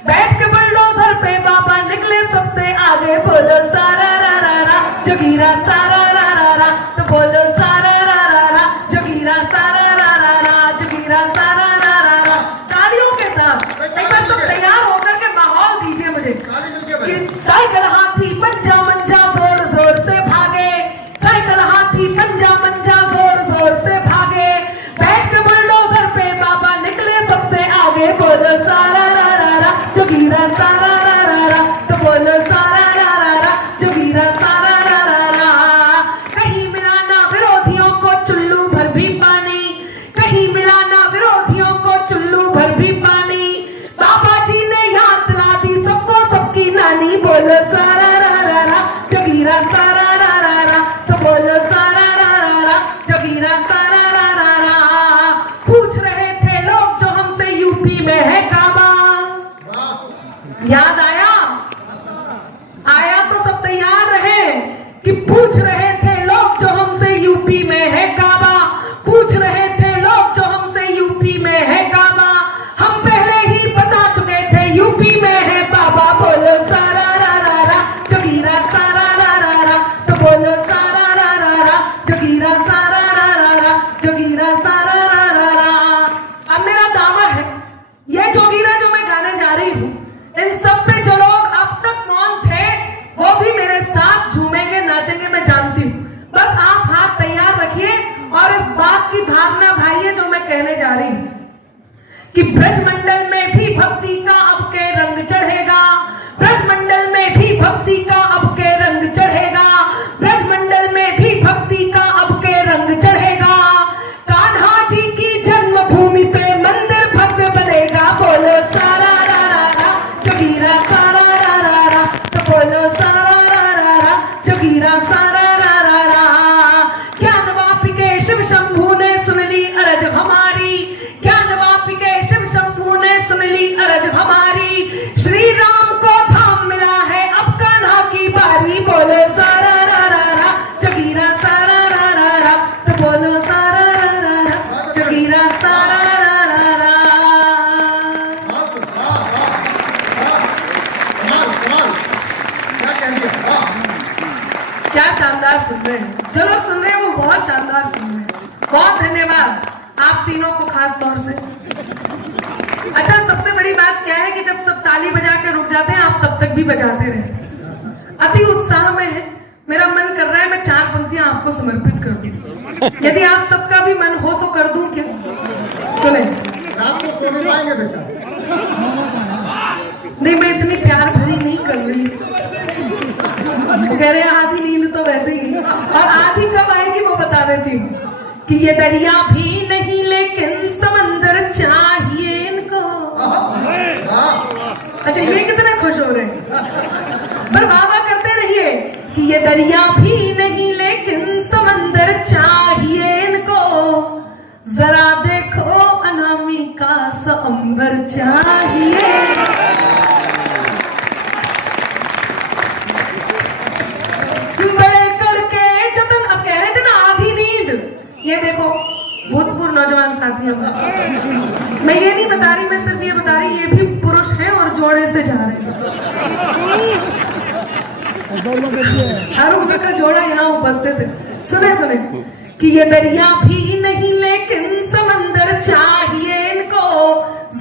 बैठ के बुलडोजर पे बाबा निकले सबसे आगे, बोलो सारा रा रा रा जोगीरा सारा रा रा रा, तो बोलो सारा रा रा रा जोगीरा सारा रा रा रा, जोगीरा सारा रा रा रा। तालियों के साथ एक बार सब तैयार होकर के माहौल दीजिए मुझे कि साइकिल हाथी पंजा मंजा जोर जोर से भागे, साइकिल हाथी पंजा मंजा जोर जोर से भागे, बैठ के बुलडोजर पे बाबा निकले सबसे आगे, बोलो सारा रा रा रा जोगीरा सारा रा रा रा, तो बोलो सारा रा रा रा जोगीरा सारा रा रा रा। कहीं मिला ना विरोधियों को चुल्लू भर भी पानी, कहीं मिला ना विरोधियों को चुल्लू भर भी पानी, बाबा जी ने याद दिला दी सबको सबकी नानी, बोलो सारा रा रा रा जोगीरा सारा रा रा रा, तो बोलो सारा रा रा रा जोगीरा सारा रा रा रा। पूछ रहे थे लोग जो हमसे यूपी में है काबा, याद आया? आया तो सब तैयार रहे कि पूछ रहे थे लोग जो हमसे यूपी में है काबा, पूछ रहे आपकी भावना भाई है जो मैं कहने जा रही हूं कि ब्रजमंडल में भी भक्ति का अब के रंग चढ़ेगा, ब्रजमंडल में भी भक्ति का अब के रंग चढ़ेगा, ब्रजमंडल में भी भक्ति का अब के रंग चढ़ेगा। कान्हा जी की जन्मभूमि पे मंदिर भव्य बनेगा, बोलो सारा रा रा रा जोगीरा सारा रा रा रा, तो बोलो सारा रा रा रा जोगीरा सारा रा रा रा। ज्ञानवापी के शिव शंभू ने सुन ली अरज हमारी, ज्ञानवापी के शिव शंभू ने सुन ली अरज हमारी, श्री राम को धाम मिला है अब कान्हा की बारी, बोलो सारा रा रा रा जोगीरा सारा रा रा रा, तो बोलो सारा रा रा रा जोगीरा सारा रा रा रा। क्या कह दिया? क्या शानदार सुन रहे हैं, जो लोग सुन रहे हैं वो बहुत शानदार सुन रहे हैं। बहुत धन्यवाद आप तीनों को खास तौर से। अच्छा, सबसे बड़ी बात क्या है कि जब सब ताली बजा के रुक जाते हैं आप तब तक भी बजाते रहे। अति उत्साह में है, मेरा मन कर रहा है मैं 4 पंक्तियां आपको समर्पित कर दूं। यदि आप सबका भी मन हो तो कर दूं क्या? सुने, रात को सो नहीं पाएंगे बेचारे। नहीं मैं इतनी प्यार भरी नहीं कर रही, कह रहे हैं आधी नींद तो वैसे ही, और आधी कब आएगी वो बता देती हूँ कि ये दरिया भी नहीं लेकिन समंदर चाहिए इनको। अच्छा, ये कितने खुश हो रहे हैं, पर वाह करते रहिए कि ये दरिया भी नहीं लेकिन समंदर चाहिए इनको, जरा देखो अनामिका सा अंबर चाहिए। बड़े करके जतन, अब कह रहे थे ना आधी नींद, ये देखो भूतपूर्व नौजवान साथियों, मैं ये नहीं बता रही, मैं सिर्फ ये बता रही ये भी पुरुष हैं और जोड़े से जा रहे हैं, हर उम्र का जोड़ा यहाँ उपस्थित है। सुने सुने कि ये दरिया भी नहीं लेकिन समंदर चाहिए इनको,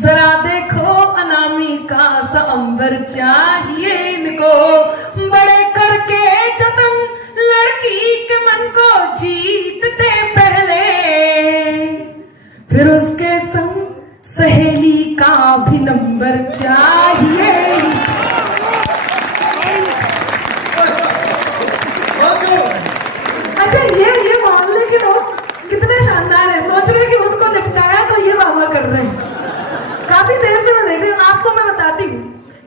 जरा देखो अनामिका सा अंबर चाहिए इनको, बड़े करके जतन लड़की के मन को जीतते पहले, फिर उसके संग सहेली का भी नंबर चाहिए। अच्छा, ये मोहल्ले के लोग कितने शानदार हैं, सोच रहे हैं कि उनको निपटाया तो ये वाह कर रहे हैं। काफी देर से मैं देख रही हूँ, आपको मैं बताती हूँ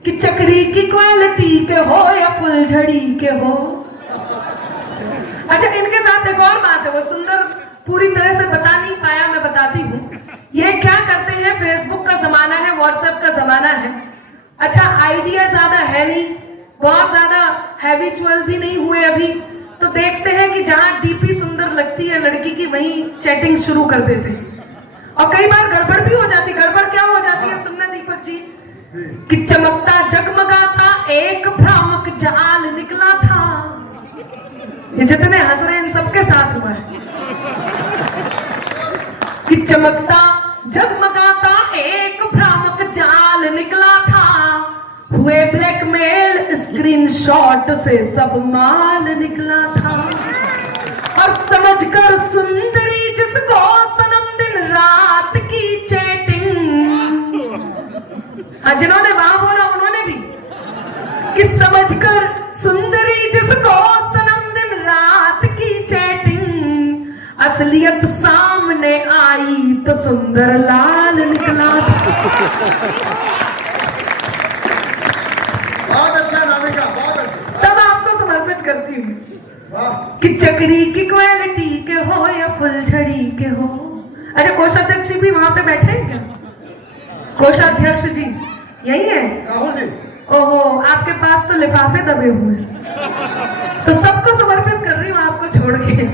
कि चक्री की क्वालिटी के हो या फुलझड़ी के हो। अच्छा, इनके साथ एक और बात है, वो सुंदर पूरी तरह से बता नहीं पाया, मैं बताती हूँ। ये क्या करते हैं, फेसबुक का जमाना है, व्हाट्सएप का जमाना है। अच्छा, आइडिया ज्यादा है नहीं, बहुत ज्यादा हैबिचुअल भी नहीं हुए अभी, तो देखते हैं कि जहां डीपी सुंदर लगती है लड़की की वहीं चैटिंग शुरू कर देते हैं, और कई बार गड़बड़ भी हो जाती। गड़बड़ क्या हो जाती है सुनना दीपक जी, कि चमकता जगमगाता एक भ्रामक जाल निकला था। ये जितने हंस रहे हैं इन सबके साथ हुआ है कि चमकता जगमगाता एक भ्रामक जाल निकला था, हुए ब्लैकमेल स्क्रीनशॉट से सब माल निकला था, और समझकर सुंदरी जिसको सनम दिन रात की चैटिंग, जिन्होंने वहां बोला उन्होंने भी कि समझकर सुंदरी जिसको सनम दिन रात की चैटिंग, असलियत सामने आई तो सुंदर लाल निकला था। बहुत अच्छा नामिका, बहुत अच्छा। तब आपको समर्पित करती हूँ कि चक्री की क्वालिटी के हो या फुलझड़ी के हो। अच्छा, कोषाध्यक्ष जी भी वहां पे बैठे हैं क्या? कोषाध्यक्ष जी यही है? राहुल जी, ओहो, आपके पास तो लिफाफे दबे हुए हैं, तो सबको समर्पित कर रही हूँ आपको छोड़ के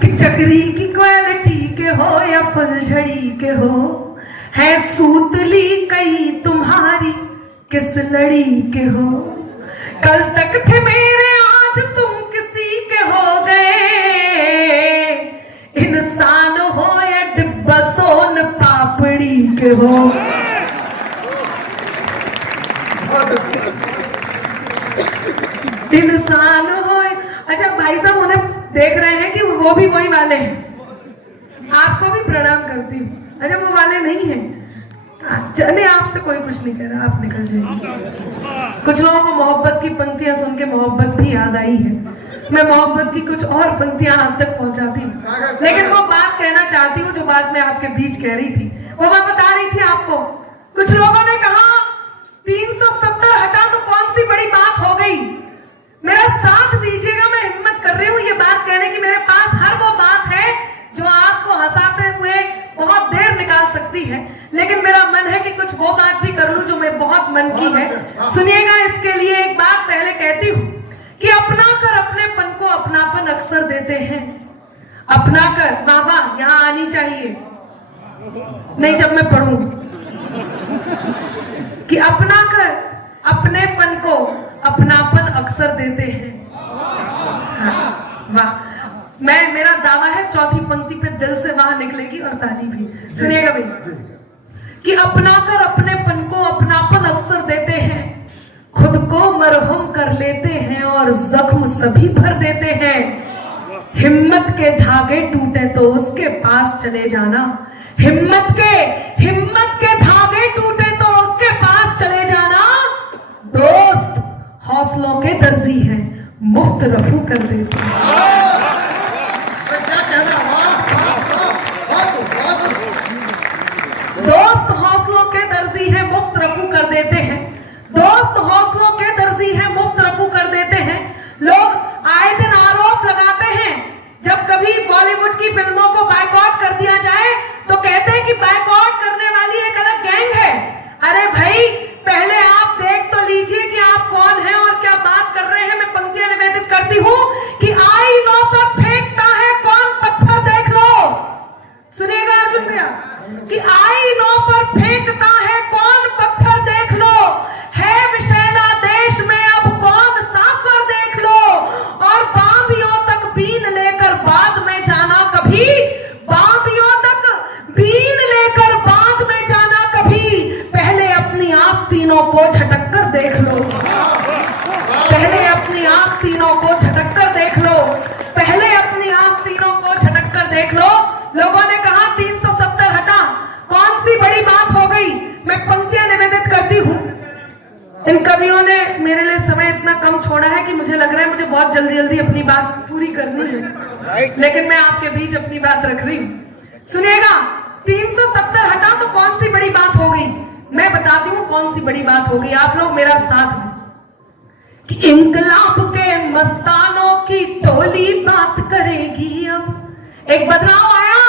कि चक्री की क्वालिटी के हो या फुलझड़ी के हो, है सूतली कई तुम्हारी किस लड़ी के हो, कल तक थे मेरे आज तुम किसी के हो गए, इंसान हो या डिब्बा सोन पापड़ी के हो। इंसान हो। अच्छा, भाई साहब उन्हें देख रहे हैं कि वो भी वही वाले हैं, आपको भी प्रणाम करती हूँ। अरे वो वाले नहीं है, चले आपसे कोई कुछ नहीं कह रहा, आप निकल जाइए। कुछ लोगों को मोहब्बत की पंक्तियां सुन के मोहब्बत भी याद आई है। मैं मोहब्बत की कुछ और पंक्तियां आप तक पहुंचाती हूँ, लेकिन वो बात कहना चाहती हूँ जो बात मैं आपके बीच कह रही थी, वो मैं बता रही थी आपको। कुछ लोगों ने कहा 370 हटा तो कौन सी बड़ी बात हो गई। मेरा साथ दीजिएगा, मैं हिम्मत कर रही हूँ ये बात कहने की, मेरे पास हर वो बात है जो आपको हंसाते हुए बहुत देर निकाल सकती है, लेकिन मेरा मन है कि कुछ वो बात भी कर लूं जो मैं बहुत मन की है। सुनिएगा, इसके लिए एक बात पहले कहती हूँ कि अपना कर अपनेपन को अपनापन अक्सर देते हैं। अपना कर, बाबा यहां आनी चाहिए नहीं जब मैं पढ़ूं, कि अपना कर अपनेपन को अपनापन अक्सर देते हैं। हाँ, वाह, मेरा दावा है चौथी पंक्ति पे दिल से वहां निकलेगी और ताली भी। सुनिएगा भाई, कि अपना कर अपनेपन को अपनापन अक्सर देते हैं, खुद को मरहम कर लेते हैं और जख्म सभी भर देते हैं। हिम्मत के धागे टूटे तो उसके पास चले जाना, हिम्मत के धागे टूटे तो उसके पास चले जाना। दोस्त हौसलों के दर्जी हैं, मुफ्त रफू कर देते हैं। दोस्त हौसलों के दर्जी हैं, मुफ्त रफू कर देते हैं। दोस्त हौसलों के दर्जी हैं, मुफ्त रफू कर देते हैं। लोग आए दिन आरोप लगाते हैं, जब कभी बॉलीवुड की फिल्मों को बायकॉट कर दिया जाए तो कहते हैं कि बायकॉट करने वाली एक अलग गैंग है। अरे भाई, पहले आप देख तो लीजिए कि आप कौन हैं और क्या बात कर रहे हैं। मैं पंक्तियां निवेदित करती हूं कि आईनों पर फेंकता है कौन पत्थर, देख लो। सुनिएगा अर्जुन भैया, कि आईनों पर फेंकता है कौन पत्थर, देख लो। है विषैला देश में अब कौन सा स्वर, देख लो। और बांबियों तक बीन लेकर बाद में जाना कभी, बांबियों तक बीन लेकर बाद में जाना कभी। पहले अपनी आस्तीनों को झटक कर देख लो, पहले अपनी आस्तीनों को झटक कर देख लो, पहले अपनी आस्तीनों को झटक कर देख लो। लोगों ने कहा 370 हटा, कौन सी बड़ी बात हो गई। मैं पंक्तियां निवेदित करती हूं। इन कवियों ने मेरे लिए समय इतना कम छोड़ा है कि मुझे लग रहा है मुझे बहुत जल्दी जल्दी अपनी बात पूरी करनी है, लेकिन मैं आपके बीच अपनी बात रख रही हूं। सुनिएगा, 370 हटा तो कौन सी बड़ी बात हो गई। मैं बताती हूं कौन सी बड़ी बात हो गई, आप लोग मेरा साथ दें। कि इंकलाब के मस्तानों की टोली बात करेगी अब। एक बदलाव आया,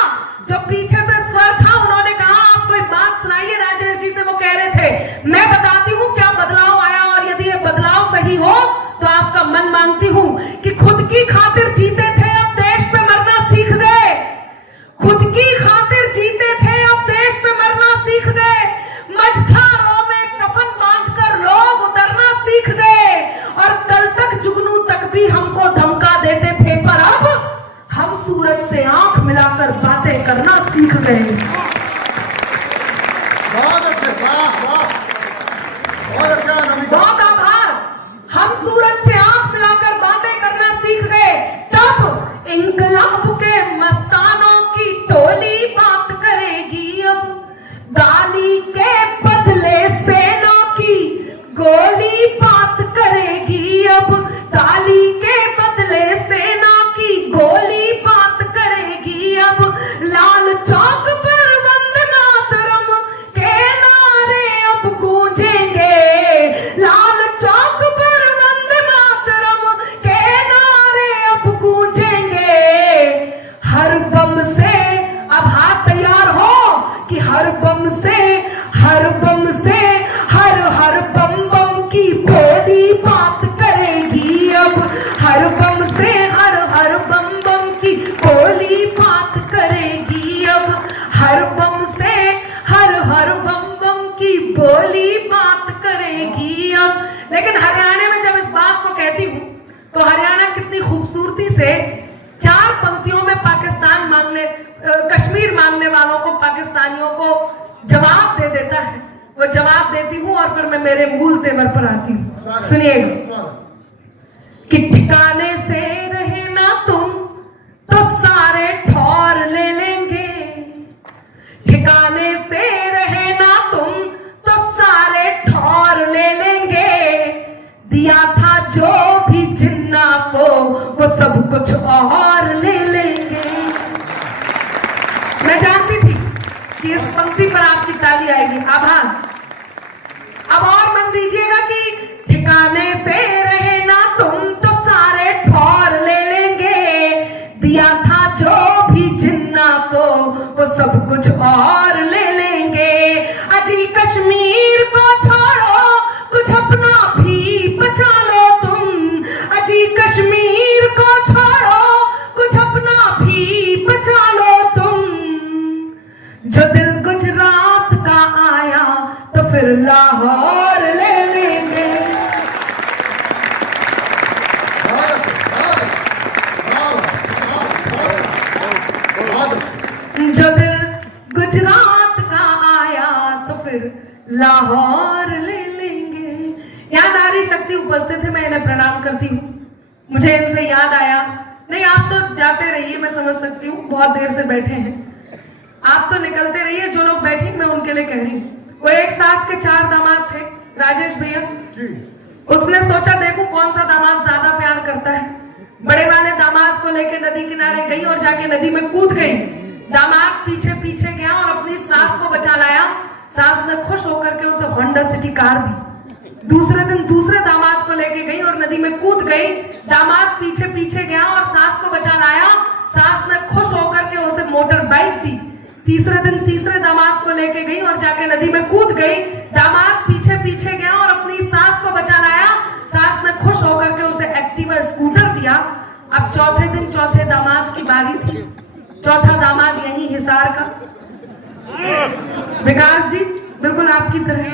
जो पीछे से स्वर था, उन्होंने कहा आप कोई बात सुनाइए राजेश जी से, वो कह रहे थे। मैं बताती हूँ क्या बदलाव आया, और यदि ये बदलाव सही हो तो आपका मन मांगती हूँ कि खुद की खातिर जीते थे अब देश पे मरना सीख गए। खुद की खातिर जीते थे अब देश पे मरना सीख गए। मझधारों में कफन बांधकर लोग उतरना सीख गए, और कल तक जुगनू तक भी हमको धमका देते थे, पर अब हम सूरज से आंख मिलाकर बातें करना सीख गए। बहुत अच्छे, वाह वाह, बहुत अच्छा नमिता। बहुत आभार। हम सूरज से आंख मिलाकर बातें करना सीख गए, तब इंकलाब के मस्तानों की टोली बात करेगी अब। गाली के बदले सेना की गोली बात करेगी अब। गाली के बदले सेना की गोली बात करेगी अब। लाल चौक पर वंदे मातरम के नारे अब गूंजेंगे। लाल चौक पर वंदे मातरम के नारे अब गूंजेंगे। हर बम से अब हाथ तैयार हो, कि हर बम से हर बम से हर बम बम की बोली बात करेगी अब। हर बम से हर बम बम की बोली बात करेगी अब। हर बम से हर बम बम की बोली बात करेगी अब। लेकिन हरियाणा में जब इस बात को कहती हूं तो हरियाणा कितनी खूबसूरती से 4 पंक्तियों में पाकिस्तान मांगने, कश्मीर मांगने वालों को, पाकिस्तानियों को जवाब दे देता है। वो जवाब देती हूं और फिर मैं मेरे मूल तेवर पर आती हूं। सुनिएगा, कि ठिकाने से रहे ना तुम तो सारे ठौर ले लेंगे। ठिकाने से रहे ना तुम तो सारे ठौर ले लेंगे। दिया था जो भी जिन्ना को वो सब कुछ और ले लेंगे। मैं जानती थी कि इस पंक्ति पर आपकी ताली आएगी। आभार। अब और मन दीजिएगा कि ठिकाने से रहे ना तुम तो सारे ठौर ले लेंगे। दिया था जो भी जिन्ना को वो सब कुछ और ले लेंगे। अजी कश्मीर को छोड़ो कुछ अपना भी बचा लो तुम। अजी कश्मीर को छोड़ो कुछ अपना भी बचा लो तुम। जो दिल गुजरात का आया तो फिर लाहौर ले लेंगे। जो दिल गुजरात का आया तो फिर लाहौर ले लेंगे। यहाँ नारी शक्ति उपस्थित है, मैं इन्हें प्रणाम करती हूँ। मुझे इनसे याद आया, नहीं आप तो जाते रहिए, मैं समझ सकती हूँ बहुत देर से बैठे हैं, आप तो निकलते रहिए। जो लोग बैठे मैं उनके लिए कह रही हूँ। वो एक सास के 4 दामाद थे, राजेश भैया। उसने सोचा देखो कौन सा दामाद ज्यादा प्यार करता है। बड़े वाले दामाद को लेके नदी किनारे गई और जाके नदी में कूद गई। दामाद पीछे पीछे गया और अपनी सास को बचा लाया। सास ने खुश होकर के उसे होंडा सिटी कार दी। दूसरे दिन दूसरे दामाद को लेके गई और नदी में कूद गई। दामाद पीछे पीछे गया और सास को बचा लाया। सास ने खुश होकर के उसे मोटर बाइक दी। तीसरे दिन तीसरे दामाद को लेके गई और जाके नदी में कूद गई। दामाद पीछे पीछे गया और अपनी सास को बचा लाया। सास ने खुश होकर के उसे एक्टिवा स्कूटर दिया। अब चौथे दिन चौथे दामाद की बारी थी। चौथा दामाद यही हिसार का विकास जी, बिल्कुल आपकी तरह।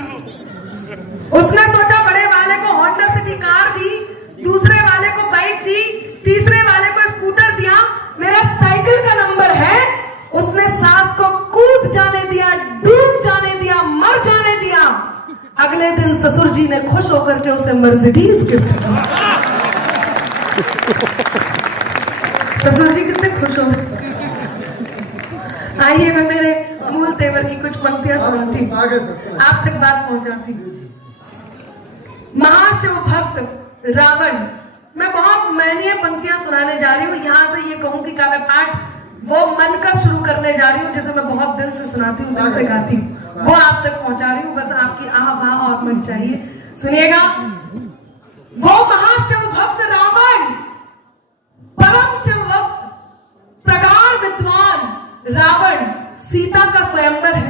उसने सोचा बड़े वाले को होंडा सिटी कार दी, दूसरे वाले को बाइक दी, तीसरे वाले को स्कूटर दिया। मेरा साइकिल का नंबर है। उसने सास को कूद जाने दिया, डूब जाने दिया, मर जाने दिया। अगले दिन ससुर जी ने खुश होकर के उसे मर्सिडीज गिफ्ट किया। ससुर जी कितने खुश हो गए। आइए मैं मेरे मूल तेवर की कुछ पंक्तियां सुनाती, आप तक बात पहुंचाती। महाशिव भक्त रावण, मैं बहुत मैंने पंक्तियां सुनाने जा रही हूँ। यहां से ये कहूं कि काव्य पाठ वो मन का शुरू करने जा रही हूँ, जिसे मैं बहुत दिल से सुनाती हूँ, दिल से गाती हूँ, वो आप तक पहुंचा रही हूँ। बस आपकी आह वाह और मन चाहिए। सुनिएगा। वो महाशिव भक्त रावण, परम शिव भक्त प्रगाढ़ विद्वान रावण सीता का स्वयंवर है।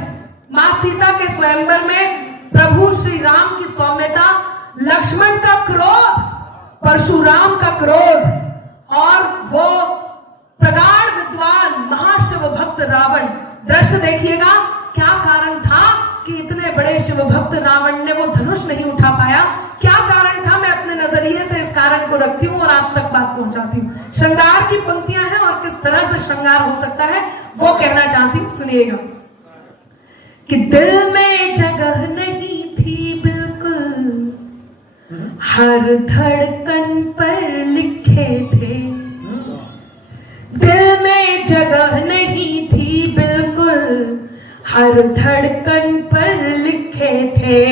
मां सीता के स्वयंवर में प्रभु श्री राम की सौम्यता, लक्ष्मण का क्रोध, परशुराम का क्रोध, और वो प्रगाढ़ विद्वान महाशिव भक्त रावण। दृश्य देखिएगा। क्या कारण था कि इतने बड़े शिव भक्त रावण ने वो धनुष नहीं उठा पाया? क्या कारण था? मैं अपने नजरिए से इस कारण को रखती हूँ और आप तक बात पहुंचाती हूँ। श्रृंगार की पंक्तियां हैं और किस तरह से श्रृंगार हो सकता है वो कहना चाहती हूँ। सुनिएगा कि दिल में जगह नहीं थी बिल्कुल, हर धड़कन पर लिखे थे। दिल में जगह नहीं थी बिल्कुल, हर धड़कन पर लिखे थे।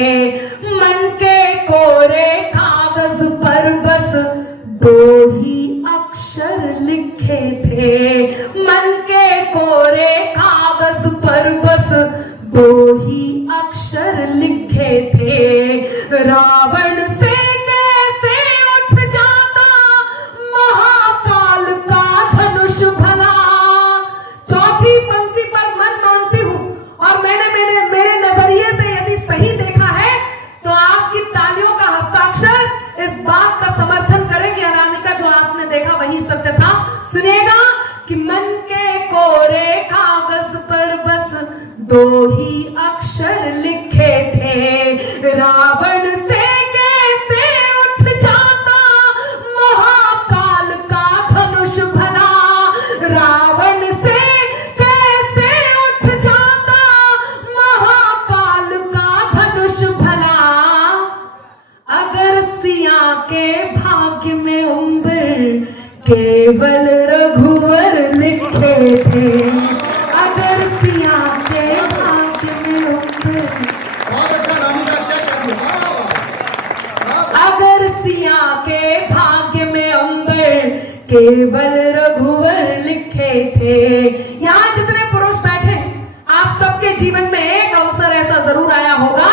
मन के कोरे कागज पर बस 2 ही अक्षर लिखे थे। मन के कोरे कागज पर बस 2 ही अक्षर लिखे थे। रावण से कैसे उठ जाता महाकाल का धनुष भला। चौथी पंक्ति पर मन मानती हूं और मैंने मेरे नजरिए से यदि सही देखा है तो आपकी तालियों का हस्ताक्षर इस बात का समर्थन करे कि अनामिका जो आपने देखा वही सत्य था। सुनिएगा कि मन के कोरे कागज पर बस 2 ही अक्षर लिखे थे। रावण से कैसे उठ जाता महाकाल का धनुष भला। रावण से कैसे उठ जाता महाकाल का धनुष भला। अगर सिया के भाग्य में उम्र केवल रघुवर लिखे थे। अगर सिया के केवल रघुवर लिखे थे। यहाँ जितने पुरुष बैठे हैं, आप सबके जीवन में एक अवसर ऐसा जरूर आया होगा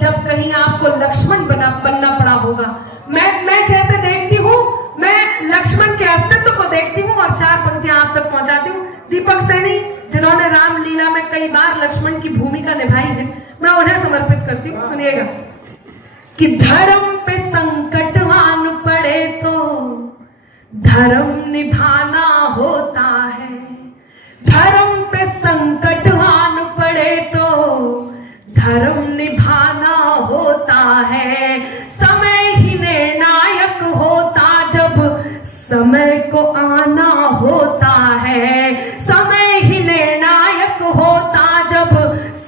जब कहीं आपको लक्ष्मण बनना पड़ा होगा। मैं जैसे देखती हूँ, मैं लक्ष्मण के अस्तित्व को देखती हूँ और 4 पंक्तियां आप तक पहुंचाती हूँ। दीपक सैनी, जिन्होंने रामलीला में कई बार लक्ष्मण की भूमिका निभाई है, मैं उन्हें समर्पित करती हूँ। सुनिएगा कि धर्म पे संकट आन पड़े तो धर्म निभाना होता है। धर्म पे संकट आन पड़े तो धर्म निभाना होता है। समय ही निर्णायक होता जब समय को आना होता है। समय ही निर्णायक होता जब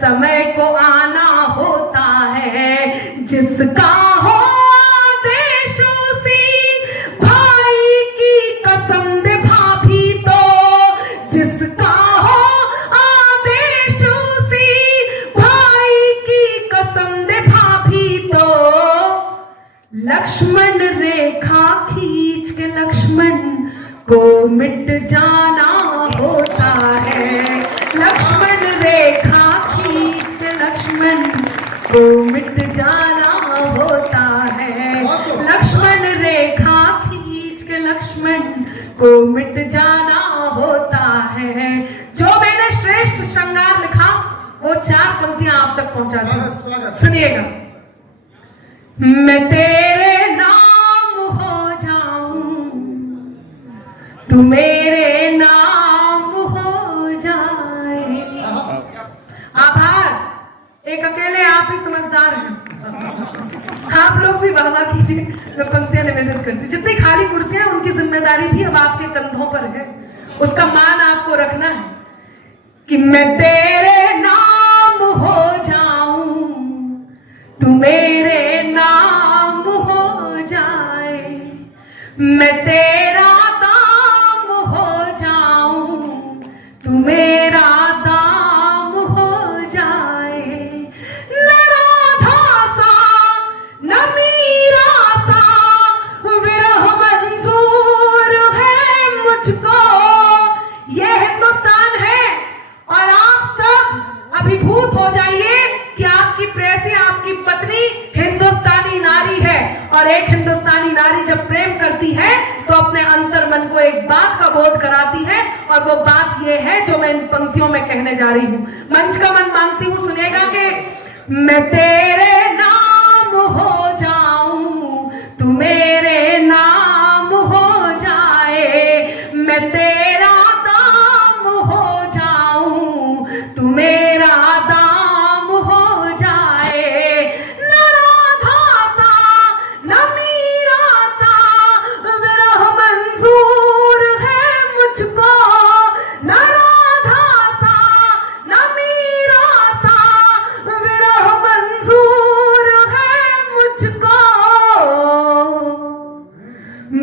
समय को आना होता है। जिसका हो आदेश उसी भाई की कसम दे भाभी तो। जिसका हो आदेश उसी भाई की कसम दे भाभी तो। लक्ष्मण रेखा खींच के लक्ष्मण को मिट जाना होता है। लक्ष्मण रेखा खींच के लक्ष्मण को मिट जाना होता है। लक्ष्मण रेखा खींच के लक्ष्मण को मिट जाना होता है। जो मैंने श्रेष्ठ श्रृंगार लिखा वो 4 पंक्तियां आप तक पहुंचाती हूं। सुनिएगा। मैं तेरे नाम हो जाऊं, तू मेरे नाम हो जाए। आभार, एक अकेले आप ही समझदार हैं। आप लोग भी वाह कीजिए। मैं पंक्तियां निवेदित करती हूँ। जितनी खाली कुर्सियां, उनकी जिम्मेदारी भी अब आपके कंधों पर है। उसका मान आपको रखना है कि मैं तेरे नाम हो जाऊं, तू मेरे नाम हो जाए। मैं तेरा दाम हो जाऊं, तू मेरा दाम हो जाए। न राधा सा न मीरा सा विरह मंजूर है मुझको। यह हिंदुस्तान है और आप सब अभिभूत हो जाइए कि आपकी प्रेसी, आपकी पत्नी हिंदुस्तानी नारी है। और एक हिंदुस्तानी नारी जब प्रेम करती है तो अपने अंतर मन को एक बात का बोध कराती है, और वो बात ये है जो मैं इन पंक्तियों में कहने जा रही हूं। मंच का मन मांगती हूं, सुनेगा कि मैं तेरे नाम हो जाऊं, तू मेरे नाम हो जाए। मैं तेरा दाम हो जाऊं, तू मेरा दाम हो जाए। न राधा सा न मीरा सा विरह मंजूर है मुझको। न राधा सा न मीरा सा विरह मंजूर है मुझको।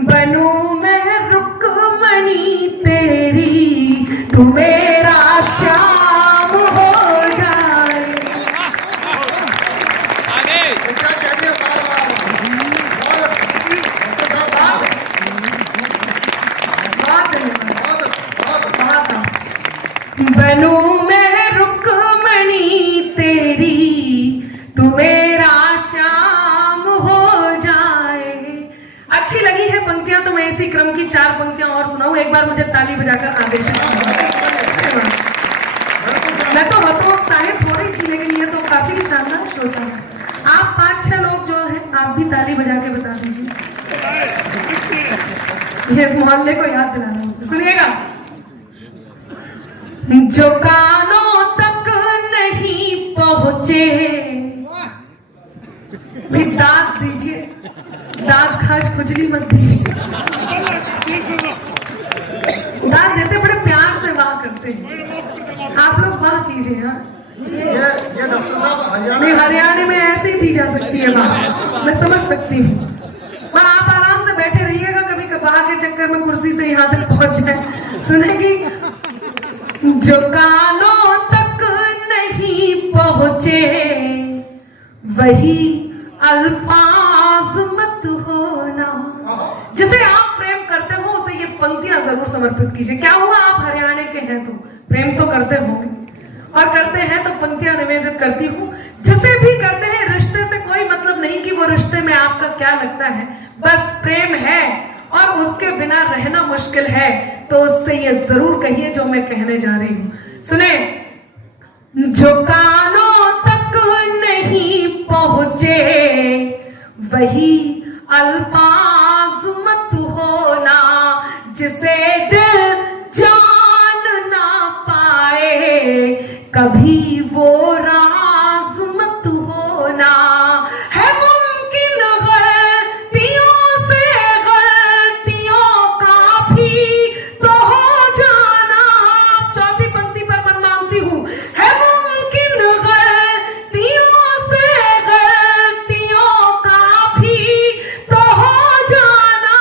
बनूं मैं रुक्मणी तेरी, तू मेरा श्याम हो जाए। क्या चाहिए बनूं मैं रुक्मणी तेरी, तू मेरा श्याम हो जाए। अच्छी लगी है पंक्तियां तो मैं इसी क्रम की 4 पंक्तियां और सुनाऊं। एक बार मुझे ताली बजाकर आदेश मैं तो हतोत्साहित हो रही थी, लेकिन ये तो काफी शानदार श्रोता है। आप 5-6 लोग जो हैं, आप भी ताली बजा के बता दीजिए। ये इस मोहल्ले को याद दिलाना होगा। सुनिएगा। जो कानों तक नहीं पहुंचे, भी दांत दीजिए, दांत खाज खुजली मत दीजिए। दांत देते बड़े प्यार से वाह करते हैं। आप लोग वाह कीजिए। हाँ, ये डॉक्टर साहब नहीं, हरियाणा में ऐसे ही दी जा सकती है वाह, मैं समझ सकती हूँ। वहाँ आप आराम से बैठे रहिएगा, कभी कभार के चक्कर में कुर्सी से यहाँ तक पहुंच जाए। सुनेगी। जो कानों तक नहीं पहुंचे वही अल्फाज मत होना। जिसे आप प्रेम करते हो उसे ये पंक्ति समर्पित कीजिए। क्या हुआ, आप हरियाणा के हैं तो प्रेम तो करते होंगे, और करते हैं तो पंक्तियां निवेदित करती हूँ। जिसे भी करते हैं, रिश्ते से कोई मतलब नहीं कि वो रिश्ते में आपका क्या लगता है, बस प्रेम है और उसके बिना रहना मुश्किल है, तो उससे ये जरूर कहिए जो मैं कहने जा रही हूं। सुने, जो कानों तक नहीं पहुंचे वही अल्फाज मत होना, जिसे दिल जान ना पाए कभी वो राज मत होना। है मुमकिन गलतियों से गलतियों का भी तो हो जाना। चौथी पंक्ति पर मैं मांगती हूँ, है मुमकिन गलतियों से गलतियों का भी तो हो जाना।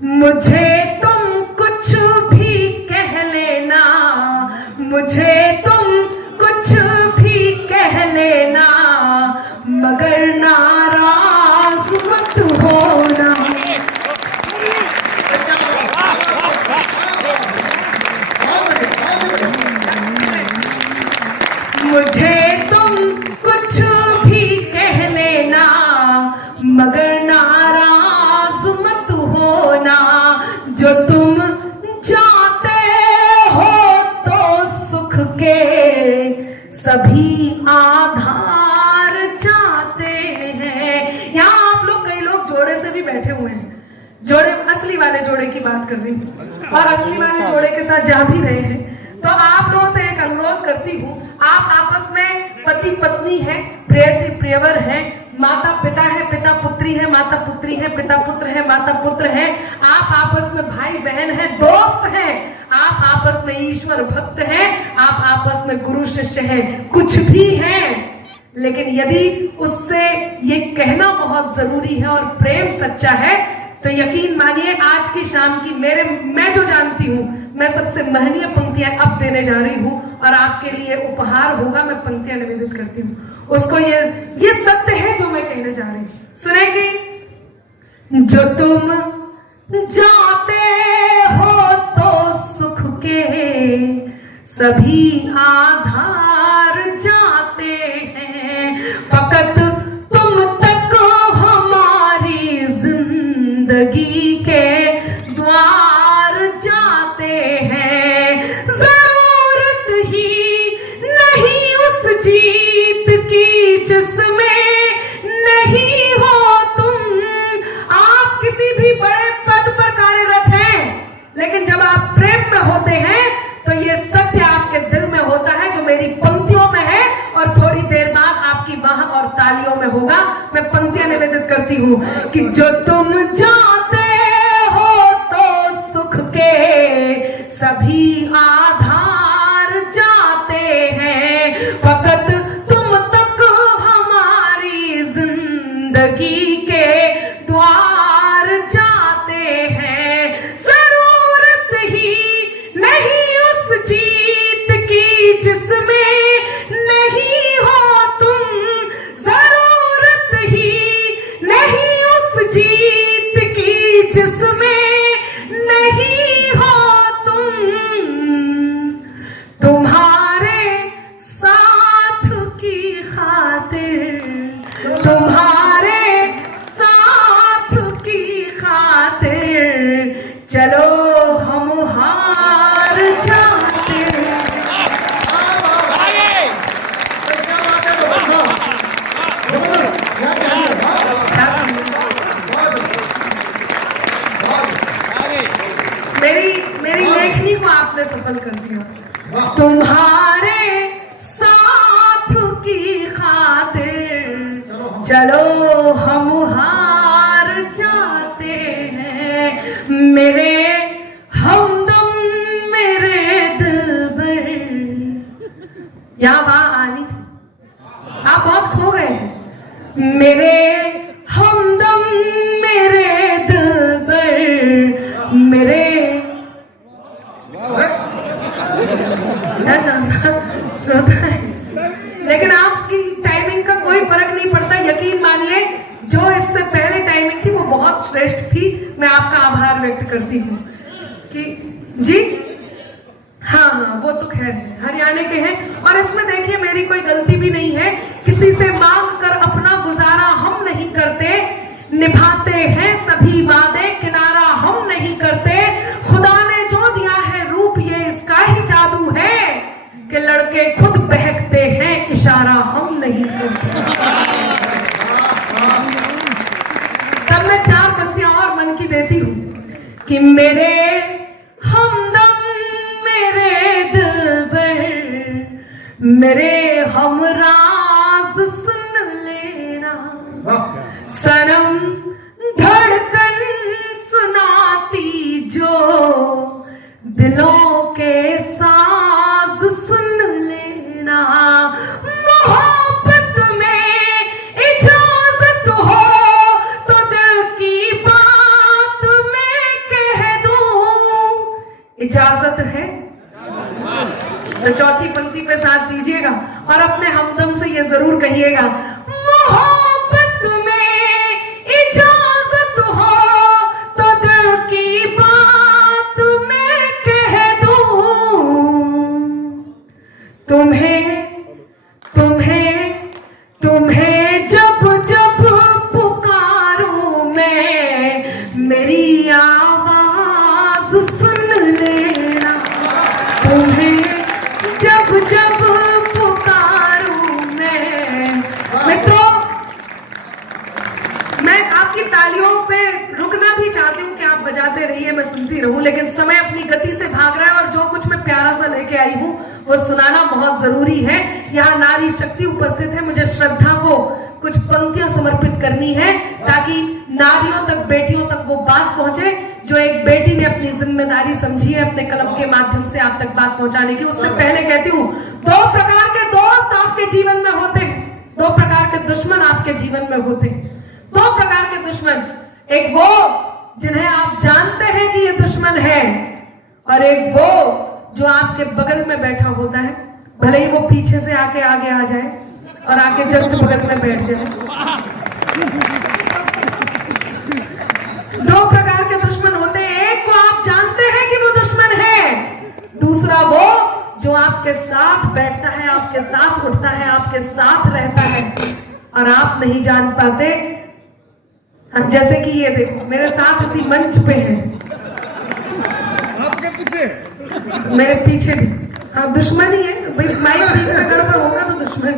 मुझे तुम कुछ भी कह लेना, मुझे तुम कुछ भी कह लेना, मगर नाराज मत होना। मुझे तुम कुछ भी कह लेना, मगर नाराज मत होना। जो तुम चाहते हो तो सुख के सभी आधार चाहते हैं। यहाँ आप लोग, कई लोग जोड़े से भी बैठे हुए हैं, जोड़े असली वाले जोड़े की बात कर रही हूँ, और असली वाले जोड़े के साथ जा भी रहे हैं। तो आप लोगों से एक अनुरोध करती हूँ, आप आपस में पति पत्नी है, प्रेयसी प्रियवर है, माता पिता है, पिता पुत्री है, माता पुत्री है, पिता पुत्र है, माता पुत्र है, आप आपस में भाई बहन है, दोस्त है, आप आपस में ईश्वर भक्त है, आप आपस में गुरु शिष्य है, कुछ भी है। लेकिन यदि उससे ये कहना बहुत जरूरी है और प्रेम सच्चा है, तो यकीन मानिए आज की शाम की मैं जो जानती हूं, मैं सबसे महनीय पंक्तियां अब देने जा रही हूं, और आपके लिए उपहार होगा। मैं पंक्तियां निवेदित करती हूँ उसको। ये सत्य है जो मैं कहने जा रही हूं। सुनेंगे, जो तुम जाते हो तो सुख के सभी आधार जाते हैं, फकत तुम तक हमारी जिंदगी के द्वार जाते हैं। जरूरत ही नहीं उस जीत की जिसमें नहीं हो तुम। आप किसी भी बड़े पद पर कार्यरत हैं, लेकिन जब आप प्रेम में होते हैं तो ये सत्य आपके दिल में होता है, जो मेरी पंक्तियों में है, और थोड़ी देर बाद आपकी वहां और तालियों में होगा। मैं पंक्तियां निवेदित करती हूं कि जो तुम जाते हो तो सुख के सभी आधार जाते हैं, फकत तुम तक हमारी जिंदगी के द्वार जाते हैं। जरूरत ही नहीं उस जीत की जिसमें नहीं हो तुम। जरूरत ही नहीं उस जीत की जिसमें नहीं हो तुम। तुम्हारे साथ की खातिर, तुम्हारे साथ की खातिर चलो हम हार जाते हैं। मेरी लेखनी को आपने सफल कर दिया। तुम्हारे साथ की खातिर चलो हम हार जाते हैं। मेरे हमदम मेरे दिलबर, यहाँ वहां आनी थी, आप बहुत खो गए हैं। मेरे हमदम मेरे दिलबर, मेरे क्या शानदार श्रोता है। लेकिन आपकी टाइमिंग का कोई फर्क नहीं पड़ता। यकीन मानिए, जो इससे पहले टाइमिंग थी वो बहुत बहुत श्रेष्ठ थी। मैं आपका आभार व्यक्त करती हूँ कि जी हाँ हाँ वो तो खैर है, हरियाणा के हैं। और इसमें देखिए मेरी कोई गलती भी नहीं है, किसी से मांग कर अपना गुजारा हम नहीं करते, निभाते हैं सभी वादे किनारा हम नहीं करते। खुदा ने जो दिया है रूप ये इसका ही जादू है कि लड़के खुद बहकते हैं इशारा हम नहीं करते। तब मैं 4 पंक्तियां और मन की देती हूं कि मेरे हमदम मेरे दिलबर मेरे हमराज सुन लेना, सनम धड़कन सुनाती जो दिलों के साज सुन लेना। मोहब्बत में इजाजत हो तो दिल की बात मैं कह दूं। इजाजत है तो चौथी पंक्ति पे साथ दीजिएगा और अपने हमदम से ये जरूर कहिएगा, मोहब्बत में इजाजत हो तो दिल की बात मैं कह दूं। तुम्हें तुम्हें तुम्हें जब जब पुकारूं मैं मेरी आवाज सुन लेना। तुम्हें जब जब पुकारूं मैं तो मैं आपकी तालियों पे रुकना भी चाहती हूँ कि आप बजाते रहिए, मैं सुनती रहूं, लेकिन समय अपनी गति से भाग रहा है और जो कुछ मैं प्यारा सा लेके आई हूँ वो सुनाना बहुत जरूरी है। यहाँ नारी शक्ति उपस्थित है, मुझे श्रद्धा को कुछ पंक्तियां समर्पित करनी है ताकि नारियों तक बेटियों तक वो बात पहुंचे जो एक बेटी ने अपनी जिम्मेदारी समझी है अपने कलम के माध्यम से आप तक बात पहुंचाने की। उससे पहले कहती हूँ 2 प्रकार के दोस्त आपके जीवन में होते हैं, 2 प्रकार के दुश्मन आपके जीवन में होते हैं। 2 प्रकार के दुश्मन, एक वो जिन्हें आप जानते हैं कि ये दुश्मन है और एक वो जो आपके बगल में बैठा होता है, भले ही वो पीछे से आके आगे आ जाए और आके जस्ट बगल में बैठ जाए। 2 प्रकार के दुश्मन होते हैं, एक को आप जानते हैं कि वो दुश्मन है, दूसरा वो जो आपके साथ बैठता है, आपके साथ उठता है, आपके साथ रहता है और आप नहीं जान पाते। जैसे कि ये देखो मेरे साथ इसी मंच पे है, आपके पीछे मेरे पीछे भी, हाँ दुश्मन ही है भाई, माइक बीच में गड़बड़ होगा तो दुश्मन।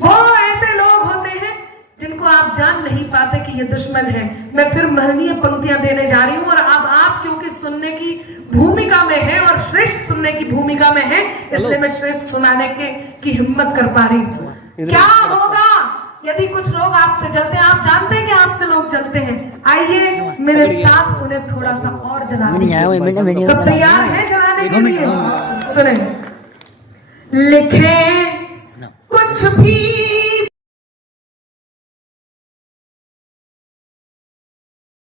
वो ऐसे लोग होते हैं जिनको आप जान नहीं पाते कि ये दुश्मन है। मैं फिर महनीय पंक्तियां देने जा रही हूं और अब आप क्योंकि सुनने की भूमिका में है और श्रेष्ठ सुनने की भूमिका में है, इसलिए मैं श्रेष्ठ सुनाने की हिम्मत कर पा रही हूं। क्या होगा यदि कुछ लोग आपसे जलते हैं? आप जानते हैं कि आपसे लोग जलते हैं। आइए मेरे साथ उन्हें थोड़ा सा और जला दीजिए। सब तैयार हैं जलाने के लिए? सुने, लिखे कुछ भी